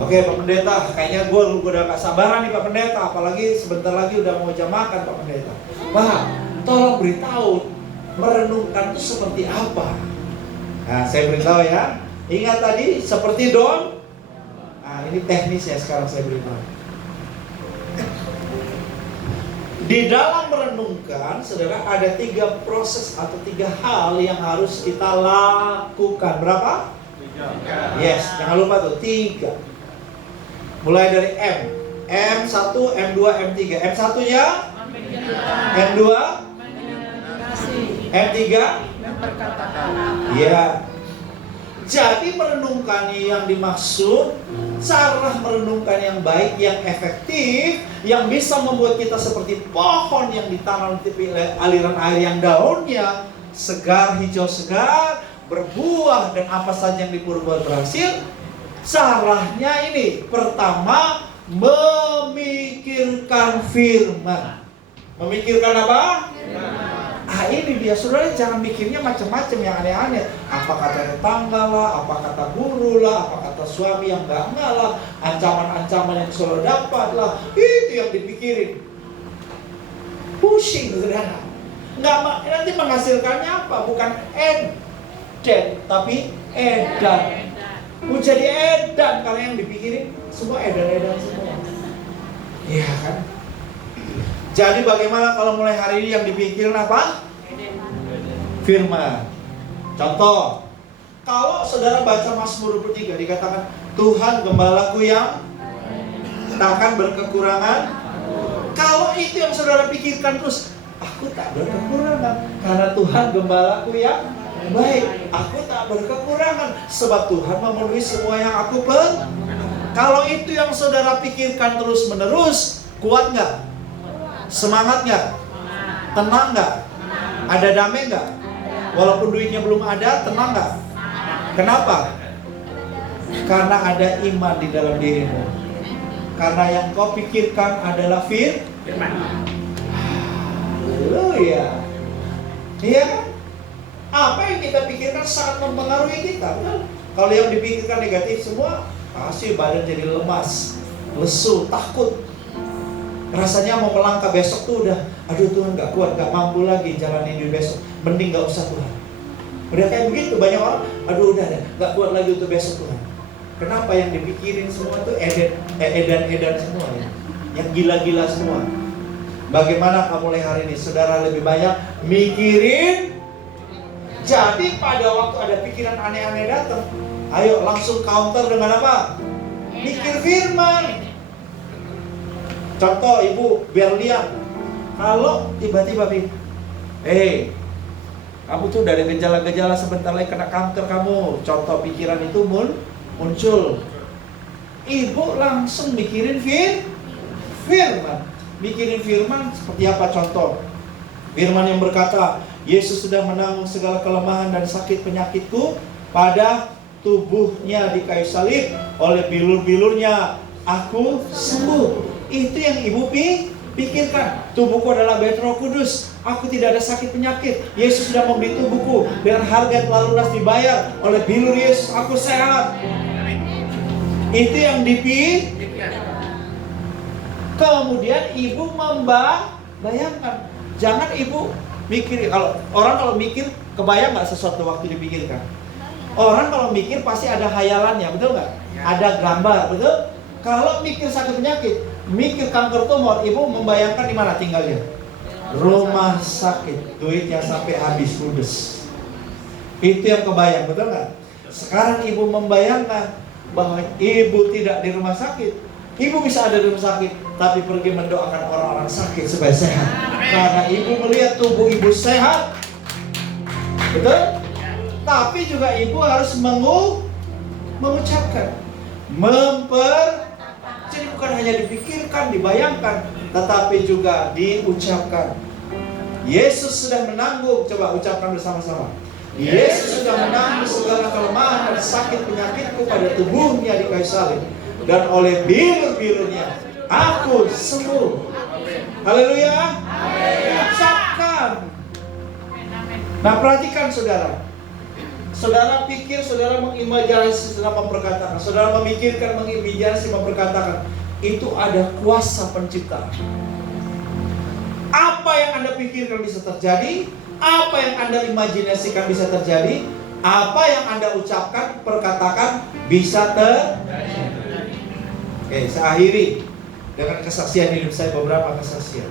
Oke Pak Pendeta, kayaknya gue udah gak sabaran nih Pak Pendeta. Apalagi sebentar lagi udah mau jam makan Pak Pendeta. Pak, tolong beritahu merenungkan itu seperti apa. Nah saya beritahu ya. Ingat tadi seperti daun. Nah ini teknis ya, sekarang saya beritahu. Di dalam merenungkan, saudara, ada 3 proses atau 3 hal yang harus kita lakukan. Berapa? 3. Yes, jangan lupa tuh 3. Mulai dari M. M1, M2, M3. M1 nya M2, M3, ya. Jadi merenungkan yang dimaksud, cara merenungkan yang baik, yang efektif, yang bisa membuat kita seperti pohon yang ditanam di aliran air yang daunnya segar, hijau segar, berbuah dan apa saja yang diperbuat berhasil. Caranya ini, pertama memikirkan firman. Memikirkan apa? Ah ini dia, saudara, jangan mikirnya macam-macam yang aneh-aneh. Apa kata tetangga lah, apa kata guru lah, apa kata suami yang enggak lah, ancaman-ancaman yang saudara dapat lah. Itu yang dipikirin. Pusing, saudara. Nanti menghasilkannya apa? Bukan edan, tapi edan. Jadi edan karena yang dipikirin semua edan-edan semua. Iya kan? Jadi bagaimana kalau mulai hari ini yang dipikirin apa? Firman. Contoh, kalau saudara baca Mazmur 23 dikatakan Tuhan gembalaku yang takkan berkekurangan. Kalau itu yang saudara pikirkan terus, aku tak berkekurangan karena Tuhan gembalaku yang baik. Aku tak berkekurangan sebab Tuhan memenuhi semua yang aku perlu. Kalau itu yang saudara pikirkan terus menerus, kuat nggak? Semangat nggak? Tenang nggak? Ada damai nggak? Walaupun duitnya belum ada, tenang nggak? Kenapa? Karena ada iman di dalam dirimu. Karena yang kau pikirkan adalah firman. Haleluya. Iya kan? Apa yang kita pikirkan sangat mempengaruhi kita. Kalau yang dipikirkan negatif semua, pasti badan jadi lemas, lesu, takut. Rasanya mau melangkah besok tuh udah, aduh Tuhan gak kuat, gak mampu lagi jalanin di besok. Mending gak usah Tuhan. Udah kayak begitu, banyak orang, aduh udah gak kuat lagi untuk besok Tuhan. Kenapa yang dipikirin semua tuh edan-edan semua ya? Yang gila-gila semua. Bagaimana kamu mulai hari ini? Saudara lebih banyak mikirin. Jadi pada waktu ada pikiran aneh-aneh datang, ayo langsung counter dengan apa? Mikir firman. Contoh ibu biar lihat. Kalau tiba-tiba kamu tuh udah ada gejala-gejala sebentar lagi kena kanker kamu. Contoh pikiran itu muncul. Ibu langsung mikirin firman. Mikirin firman seperti apa contoh? Firman yang berkata, Yesus sudah menanggung segala kelemahan dan sakit penyakitku pada tubuhnya di kayu salib. Oleh bilur-bilurnya aku sembuh. Itu yang ibu pikirkan. Tubuhku adalah bait Roh Kudus. Aku tidak ada sakit penyakit. Yesus sudah membeli tubuhku dengan harga yang telah lunas dibayar. Oleh bilur Yesus aku sehat. Itu yang dipikirkan. Kemudian ibu membayangkan. Jangan ibu mikir. Kalau mikir, kebayang nggak sesuatu waktu dipikirkan? Orang kalau mikir pasti ada hayalannya, betul nggak? Ada gambar, betul? Kalau mikir sakit penyakit, mikir kanker tumor, ibu membayangkan di mana tinggalnya? Rumah sakit, duitnya sampai habis ludes. Itu yang kebayang, betul nggak? Sekarang ibu membayangkan bahwa ibu tidak di rumah sakit. Ibu bisa ada di rumah sakit, tapi pergi mendoakan orang-orang sakit supaya sehat. Karena ibu melihat tubuh ibu sehat. Betul? Tapi juga ibu harus mengucapkan. Jadi bukan hanya dipikirkan, dibayangkan, tetapi juga diucapkan. Yesus sudah menanggung. Coba ucapkan bersama-sama. Yesus sudah menanggung segala kelemahan dan sakit penyakitku pada tubuhnya di kayu salib. Dan oleh bilur-bilurnya aku sembuh. Haleluya. Ucapkan. Nah perhatikan saudara. Saudara pikir, saudara mengimajinasi, saudara memperkatakan. Saudara memikirkan, mengimajinasi, memperkatakan. Itu ada kuasa pencipta. Apa yang Anda pikirkan bisa terjadi. Apa yang Anda imajinasikan bisa terjadi. Apa yang Anda ucapkan, perkatakan bisa terjadi. Oke, saya akhiri dengan kesaksian hidup saya, beberapa kesaksian.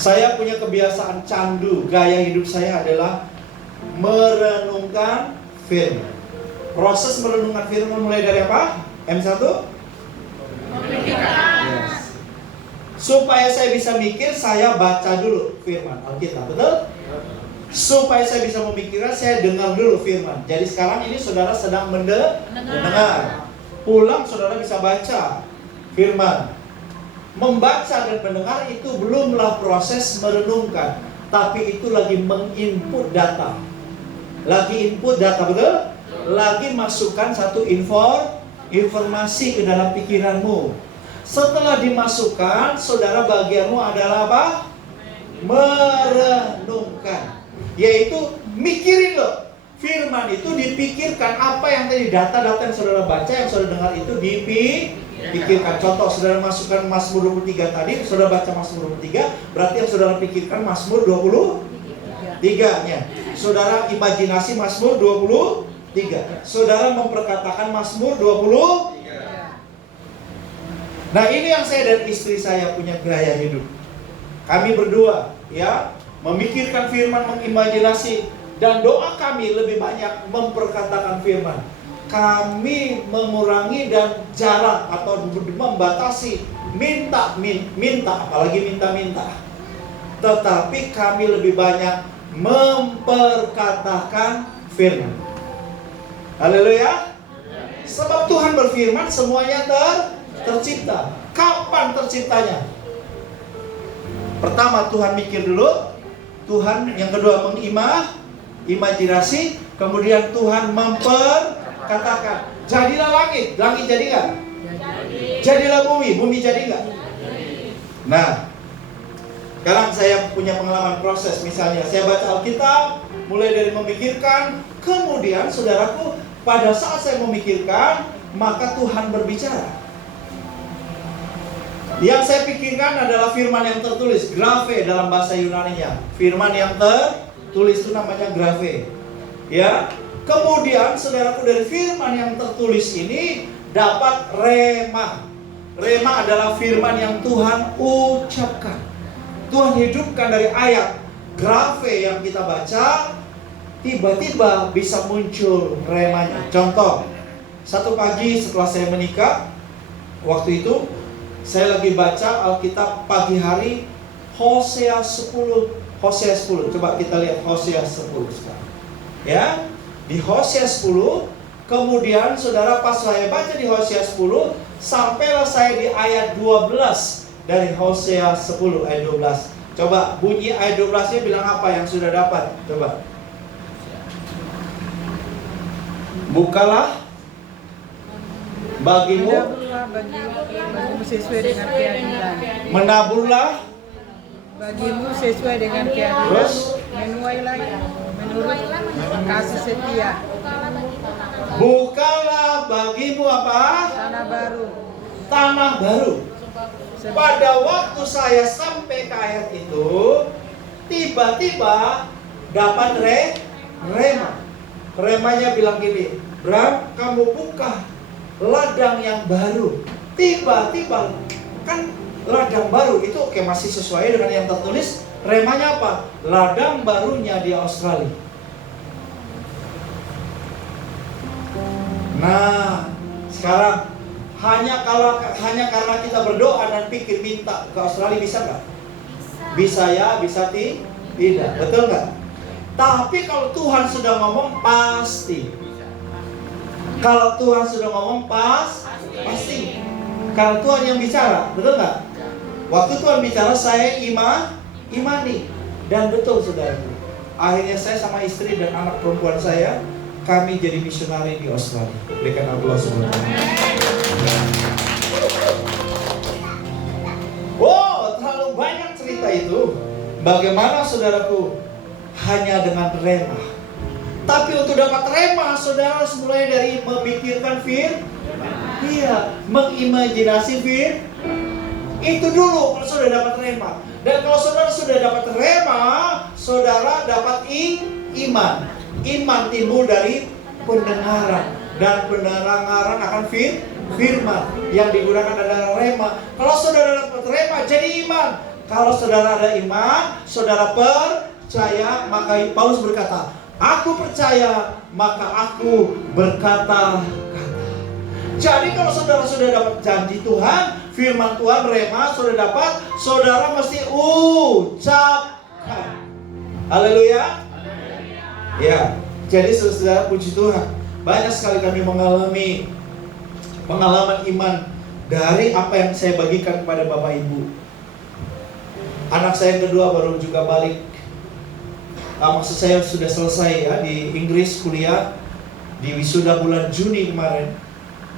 Saya punya kebiasaan candu. Gaya hidup saya adalah merenungkan firman. Proses merenungkan firman mulai dari apa? M1? Yes. Supaya saya bisa mikir, saya baca dulu firman Alkitab, betul? Supaya saya bisa memikirkan, saya dengar dulu firman. Jadi sekarang ini saudara sedang mendengar. Pulang saudara bisa baca firman. Membaca dan mendengar itu belumlah proses merenungkan, tapi itu lagi menginput data. Lagi input data, betul? Lagi masukkan satu informasi ke dalam pikiranmu. Setelah dimasukkan, saudara bagianmu adalah apa? Merenungkan. Yaitu mikirin loh. Firman itu dipikirkan. Apa yang tadi data-data yang saudara baca, yang saudara dengar itu dipikirkan. Contoh, saudara masukkan Mazmur 23 tadi, saudara baca Mazmur 23, berarti yang saudara pikirkan Mazmur 23-nya. Saudara imajinasi Mazmur 23. Saudara memperkatakan Mazmur 23. Nah, ini yang saya dan istri saya punya gaya hidup. Kami berdua ya memikirkan firman, mengimajinasi, dan doa kami lebih banyak memperkatakan firman. Kami mengurangi dan jarang atau membatasi minta, apalagi minta. Tetapi kami lebih banyak memperkatakan firman. Haleluya. Sebab Tuhan berfirman semuanya tercipta. Kapan terciptanya? Pertama Tuhan mikir dulu, Tuhan, yang kedua imajinasi, kemudian Tuhan memperkatakan. Jadilah langit, langit jadi nggak? Jadilah bumi jadi nggak? Nah, sekarang saya punya pengalaman proses. Misalnya saya baca Alkitab, mulai dari memikirkan, kemudian saudaraku, pada saat saya memikirkan, maka Tuhan berbicara. Yang saya pikirkan adalah firman yang tertulis, graphe dalam bahasa Yunani-nya. Firman yang tertulis itu namanya graphe. Ya. Kemudian saudaraku, dari firman yang tertulis ini dapat rema. Rema adalah firman yang Tuhan ucapkan. Tuhan hidupkan dari ayat graphe yang kita baca, tiba-tiba bisa muncul remanya. Contoh, satu pagi setelah saya menikah, waktu itu saya lagi baca Alkitab pagi hari, Hosea 10. Coba kita lihat Hosea 10 sekarang. Ya, di Hosea 10, kemudian saudara, pas saya baca di Hosea 10, sampailah saya di ayat 12 dari Hosea 10 ayat 12. Coba bunyi ayat 12-nya bilang apa yang sudah dapat? Coba. Bukalah bagimu, bagimu sesuai dengan keadilan. menaburlah Bagimu sesuai dengan keadilan. Terus? Menuailah menurut kasih setia. bukalah bagimu apa? Tanah baru. Tanah baru. Pada waktu saya sampai ke ayat itu, tiba-tiba dapat rema. Remanya bilang gini, Bram, kamu buka ladang yang baru. Tiba-tiba, kan ladang baru itu oke, masih sesuai dengan yang tertulis. Remanya apa? Ladang barunya di Australia. Nah, sekarang hanya karena kita berdoa dan pikir minta ke Australia, bisa nggak? Bisa ya, bisa tidak, betul nggak? Tapi kalau Tuhan sudah ngomong pasti. Kalau Tuhan sudah ngomong pasti. Kalau Tuhan yang bicara, betul nggak? Waktu Tuhan bicara, saya imani. Dan betul saudara. Akhirnya saya sama istri dan anak perempuan saya, kami jadi misionari di Australia. Berikan Allah SWT. Wow, terlalu banyak cerita itu. Bagaimana saudaraku? Hanya dengan rema. Tapi untuk dapat rema, saudara harus mulai dari memikirkan mengimajinasi itu dulu kalau sudah dapat rema. Dan kalau saudara sudah dapat rema, saudara dapat iman. Iman timbul dari pendengaran, dan pendengaran akan firman yang digunakan adalah rema. Kalau saudara dapat rema, jadi iman. Kalau saudara ada iman, saudara percaya, maka Paulus berkata, aku percaya, maka aku berkata-kata. Jadi kalau saudara sudah dapat janji Tuhan, firman Tuhan, rema sudah dapat, saudara mesti ucapkan. Haleluya. Ya, jadi saudara, puji Tuhan, banyak sekali kami mengalami pengalaman iman dari apa yang saya bagikan kepada Bapak Ibu. Anak saya yang kedua baru juga balik. Maksud saya sudah selesai ya di Inggris kuliah, di wisuda bulan Juni kemarin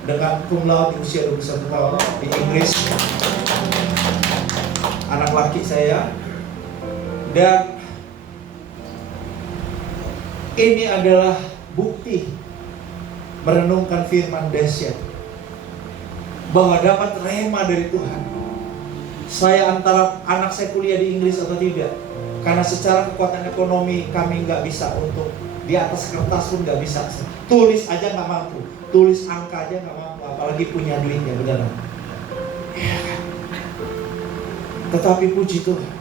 dengan cum laude di usia 21 tahun di Inggris. Anak laki saya. Dan ini adalah bukti merenungkan firman dahsyat bahwa dapat rema dari Tuhan. Saya antara anak saya kuliah di Inggris atau tidak, karena secara kekuatan ekonomi kami nggak bisa untuk di atas kertas pun nggak bisa, tulis aja nggak mampu, tulis angka aja nggak mampu, apalagi punya duitnya, benar. Tetapi puji Tuhan,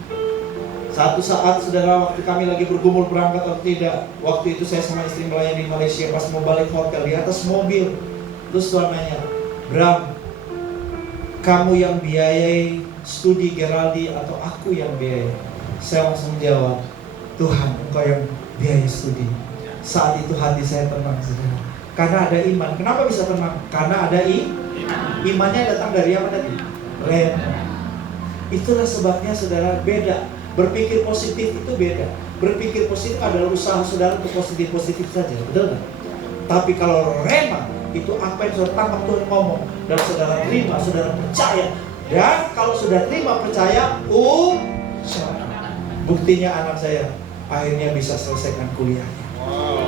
satu saat saudara, waktu kami lagi bergumul berangkat atau tidak, waktu itu saya sama istri melayani di Malaysia, pas mau balik hotel di atas mobil, terus Tuhan nanya, Bram, kamu yang biayai studi Geraldi atau aku yang biayai? Saya langsung jawab, Tuhan, Engkau yang biayai studi. Saat itu hati saya tenang, saudara, karena ada iman. Kenapa bisa tenang? Karena ada imannya datang dari apa tadi? Rema. Itulah sebabnya saudara, beda. Berpikir positif itu beda. Berpikir positif adalah usaha saudara untuk positif-positif saja, betul nggak? Tapi kalau rema, itu apa yang saudara tangkap Tuhan ngomong dan saudara terima, saudara percaya. Dan kalau sudah terima percaya, buktinya anak saya akhirnya bisa selesaikan kuliahnya.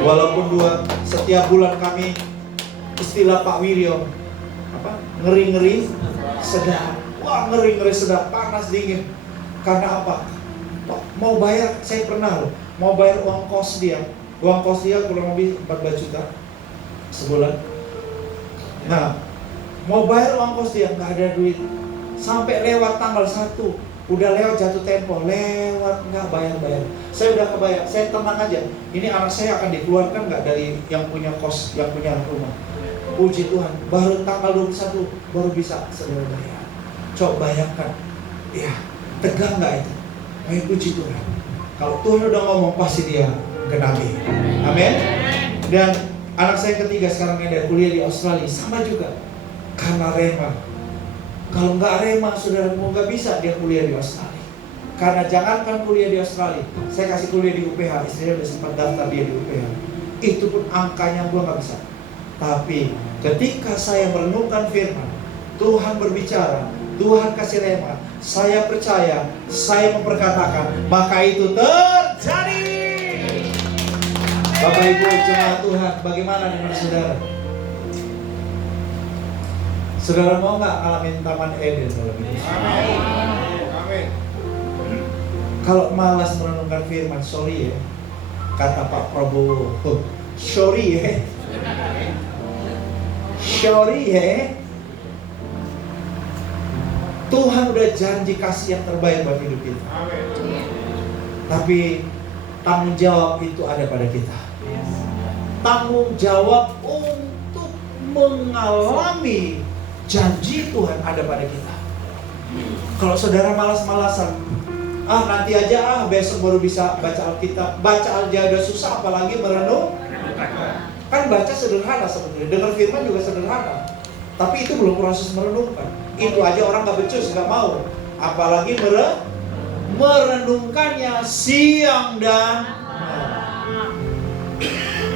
Walaupun setiap bulan kami, istilah Pak Wiryo, ngeri-ngeri sedap. Wah, ngeri-ngeri sedap, panas dingin. Karena apa? Mau bayar, saya pernah loh, mau bayar uang kos dia kurang lebih 14 juta sebulan. Nah, mau bayar uang kos dia, nggak ada duit. Sampai lewat tanggal 1, udah lewat jatuh tempo, lewat nggak bayar. Saya udah kebayang, saya tenang aja. Ini anak saya akan dikeluarkan nggak dari yang punya kos, yang punya rumah. Puji Tuhan, baru tanggal 21 baru bisa saudara bayar. Coba bayangkan, ya tegang nggak itu? Ayo puji Tuhan. Kalau Tuhan udah ngomong pasti dia genapi. Amin. Dan anak saya ketiga sekarang ada kuliah di Australia, sama juga karena rema. Kalau nggak rema, saudara mau nggak bisa dia kuliah di Australia. Karena jangankan kuliah di Australia, saya kasih kuliah di UPH, istrinya udah sempat daftar dia di UPH. Itu pun angkanya gua nggak bisa. Tapi ketika saya merenungkan firman, Tuhan berbicara, Tuhan kasih rema, saya percaya, saya memperkatakan, maka itu terjadi. Bapak Ibu jemaat Tuhan, bagaimana dengan saudara? Saudara mau nggak ngalamin Taman Eden dalam hidup? Amin. Kalau malas merenungkan firman, sorry ya, kata Pak Prabowo, sorry ya, Tuhan udah janji kasih yang terbaik buat hidup kita. Tapi tanggung jawab itu ada pada kita. Tanggung jawab untuk mengalami janji Tuhan ada pada kita. Kalau saudara malas-malasan, nanti aja, besok baru bisa baca Alkitab. Baca aja udah susah, apalagi merenung. Kan baca sederhana sebetulnya, dengar firman juga sederhana. Tapi itu belum proses merenungkan. Itu aja orang gak becus, gak mau. Apalagi merenungkannya siang dan malam.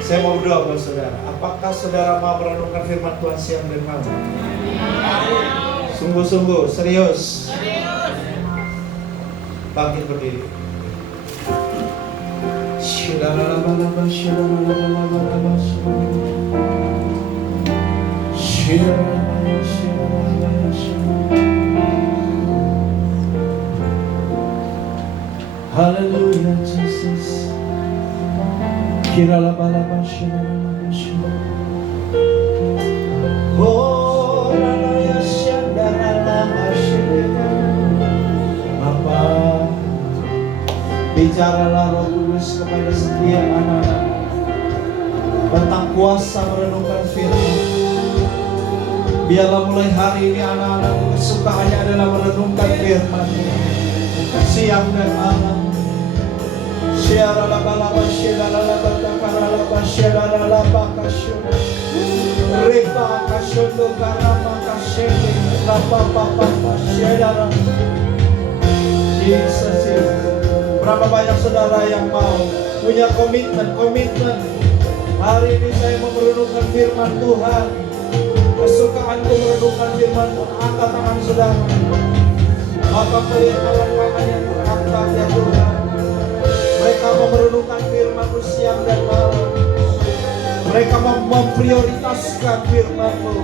Saya mau berdoa buat saudara. Apakah saudara mau merenungkan firman Tuhan siang dan malam? Sungguh-sungguh, serius. Bangkit berdiri. Hallelujah, Jesus. Oh, Bapa, bicaralah Roh Kudus kepada setiap anak-anak tentang kuasa merenungkan firman. Biarlah mulai hari ini anak-anak kesukaannya adalah merenungkan firman siang dan malam. Berapa banyak saudara yang mau punya komitmen hari ini saya mau merenungkan firman Tuhan. Kesukaanku merenungkan firman Tuhan. Angkat tangan saudara. Maka melihat kawan-kawan yang terangkat ya Tuhan. Mereka mau merenungkan firman-Mu siang dan malam. Mereka mau memprioritaskan firman-Mu.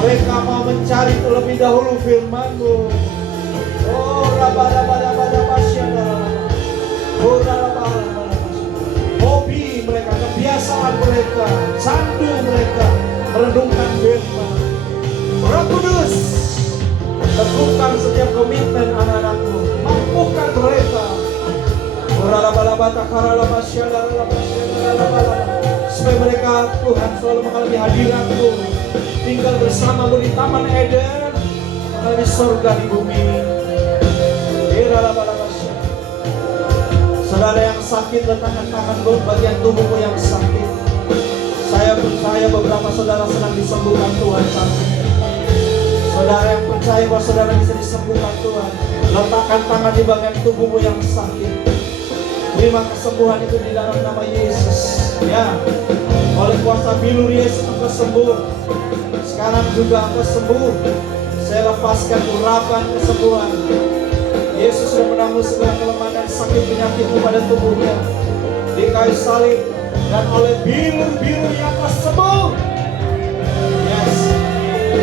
Mereka mau mencari terlebih dahulu firman-Mu. Oh, hobi mereka, kebiasaan mereka, candu mereka merenungkan firman. Roh Kudus, teguhkan setiap komitmen anak-anakmu. Supaya mereka Tuhan selalu mengalami hadirat-Mu, tinggal bersama-Mu di Taman Eden, mengalami surga di bumi. Saudara yang sakit, letakkan tangan bagian tubuhmu yang sakit. Saya percaya beberapa saudara sedang disembuhkan Tuhan saat ini. Saudara yang percaya bahwa saudara bisa disembuhkan Tuhan, letakkan tangan di bagian tubuhmu yang sakit. Terima kesembuhan itu di dalam nama Yesus. Ya, oleh kuasa bilur Yesus engkau sembuh. Sekarang juga engkau sembuh. Saya lepaskan urapan kesembuhan. Yesus sudah menanggung segala kelemahan dan sakit penyakitmu pada tubuhnya di kayu salib, dan oleh bilur-bilur yang engkau sembuh. Yes.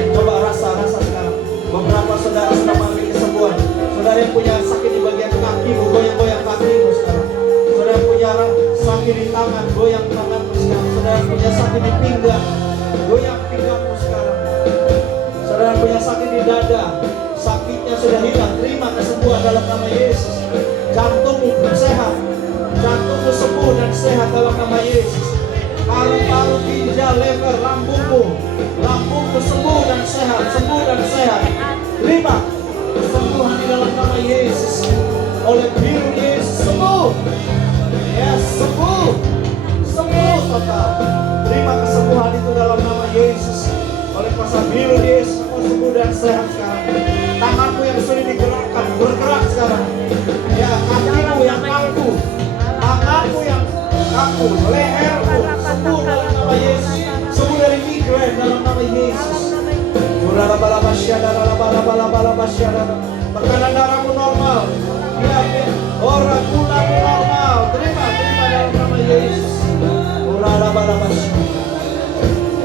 Coba rasa sekarang. Beberapa saudara sedang mengalami kesembuhan. Saudara yang punya sakit di bagian kakimu, goyang-goyang kakimu sekarang. Saudara yang punya sakit di tangan, goyang tanganmu sekarang. Saudara yang punya sakit di pinggang, goyang pinggangmu sekarang. Saudara yang punya sakit di dada, sakitnya sudah hilang, terima kesembuhan dalam nama Yesus. Jantungmu sehat, jantungmu sembuh dan sehat dalam nama Yesus. Paru-paru, ginjal, lever, lambungmu sembuh dan sehat, sembuh dan sehat. Terima kesembuhan di dalam nama Yesus. Oleh biru Yesus sembuh. Yes, sembuh total. Terima kesembuhan itu dalam nama Yesus. Oleh kuasa biru Yesus, kau sembuh dan sehat sekarang. Tanganmu yang sulit digerakkan, bergerak sekarang. Ya, kakimu yang kaku, tanganmu yang kaku, lehermu sembuh dalam nama Yesus. Sembuh dari migrain dalam nama Yesus. Tekanan darahmu normal. Ya, orang gulamu normal. Terima dalam nama Yesus.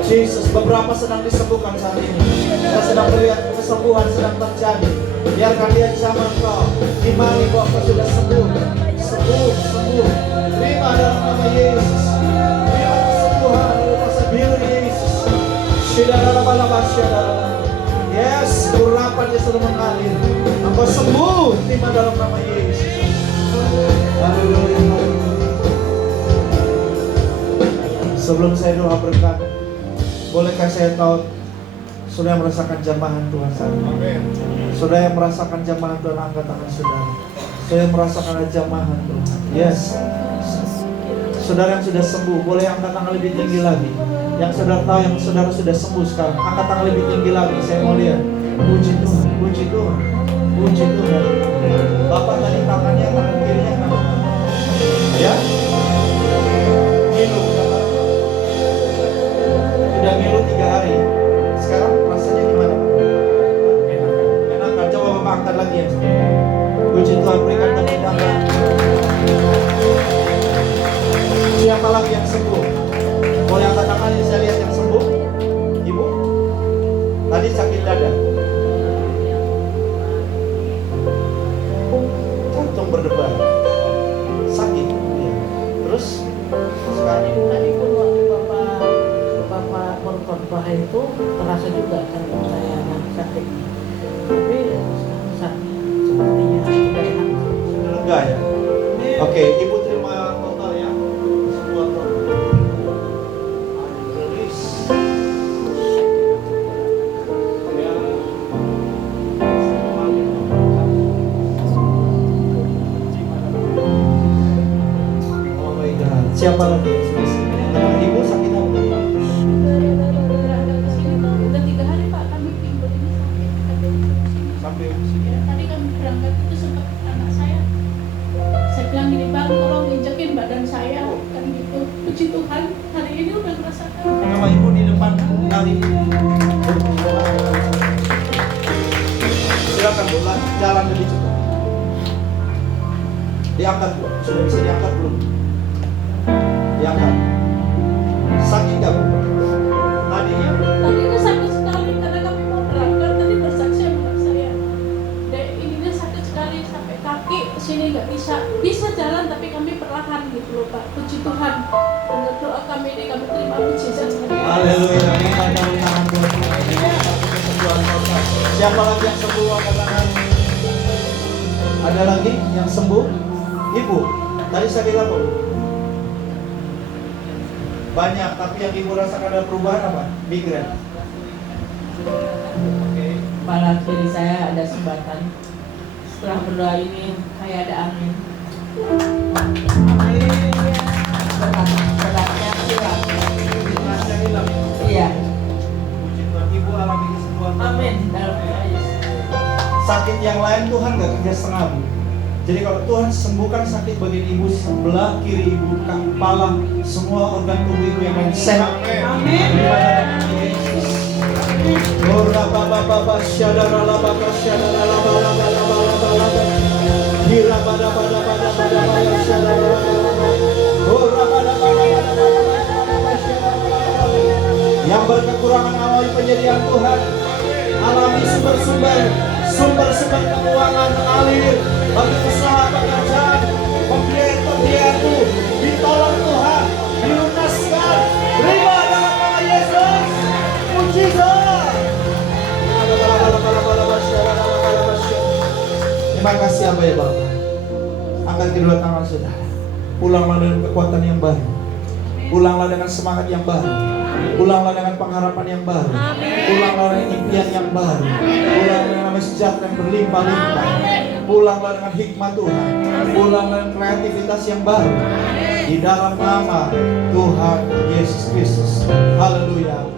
Yesus, beberapa sedang disembuhkan saat ini. Kita sedang melihat kesembuhan sedang terjadi. Biarkan dia zaman kau imani bahwa kau sudah sembuh. Terima dalam nama Yesus. Terima kesembuhan oleh kuasa biru Yesus. Yes, urapannya sudah mengalir. Engkau sembuh. Terima dalam nama Yesus. Haleluya. Sebelum saya doa berkat, bolehkah saya tahu saudara yang merasakan jamahan Tuhan saat ini? Saudara yang merasakan jamahan Tuhan, angkat tangan saudara. Saudara yang merasakan jamahan Tuhan. Yes. Saudara yang sudah sembuh, boleh angkat tangan lebih tinggi lagi. Yang saudara tahu yang saudara sudah sembuh sekarang, angkat tangan lebih tinggi lagi. Saya mau lihat. Puji Tuhan, puji Tuhan, puji Tuhan. Bapak tadi tangannya tangan kirinya kanan. Ya. Ngilu. Sudah ngilu 3 hari. Sekarang rasanya gimana? Enakan. Coba Bapak angkat lagi ya. Puji Tuhan, berikan tepuk tangan. Siapa lagi yang sembuh? Boleh angkat tangan, saya lihat yang sembuh. Ibu? Tadi sakit dada. Jantung berdebar. Sakit. Ya. Terus? Sekarang Tadi pun waktu Bapak berkhotbah itu terasa juga jantung saya yang sakit. Tapi sakit sepertinya sudah enak. sudah lega ya? Oke, Ibu terima total ya. Semua total. Release. Oh my God. Siapa lagi yang sudah sembuh? Ibu sakit apa? Berangkat ke sini tuh udah 3 hari Pak, kami pinggul ini sakit. Sampai sini. Ya, tadi kami berangkat itu sempat anak saya bilang gini, Bang, tolong injekin badan saya kan gitu. Puji Tuhan, hari ini udah merasakan. Nama Ibu di depan kali ini. Silakan Bu, jalan lebih cepat. Diangkat Bu, sudah bisa diangkat belum? Diangkat. Sakit nggak Bu? Tadinya? Tadi ini sakit sekali karena kami mau berangkat, tadi bersaksi sama anak saya. Dan ininya sakit sekali sampai kaki sini nggak bisa jalan, tapi kami perlahan gitu loh Pak. Puji Tuhan. Dengan doa kami ini kami terima mujizat. Haleluya. Tangan buat Tuhan. Kesembuhan total. Siapa lagi yang sembuh angkat tangan? Ada lagi yang sembuh? Ibu. Tadi sakit apa? Banyak, tapi yang ibu rasakan ada perubahan apa? Migrain. Oke. Kepala kiri saya ada sumbatan. Setelah berdoa ini kayak ada angin. Beratnya hilang. Rasanya hilang. Iya. Puji Tuhan, ibu alami kesembuhan. Amin. Dalam nama Yesus. Sakit yang lain Tuhan gak kerja setengah, Bu. Jadi kalau Tuhan sembuhkan sakit bagian ibu sebelah kiri ibu, kepala, semua organ tubuh ibu yang lain sehat. Amin. Ora baba baba syadara la baba syadara la baba baba baba hira pada pada pada pada pada syadara ora pada pada pada pada syadara yang berkekurangan alami penyediaan Tuhan, alami sumber-sumber keuangan mengalir bagi usaha pekerjaan, pembiayaan-pembiayaanmu ditolong Tuhan, dilunaskan, terima dalam nama Yesus. Puji Tuhan. Terima kasih Abah ya Bapak. Angkat kedua tangan saudara. Pulanglah dengan kekuatan yang baru. Pulanglah dengan semangat yang baru. Pulanglah dengan pengharapan yang baru. Pulanglah dengan impian yang baru. Pulanglah dengan sejahtera yang berlimpah-limpah. Pulanglah dengan hikmat Tuhan. Pulanglah dengan kreativitas yang baru. Di dalam nama Tuhan Yesus Kristus. Haleluya.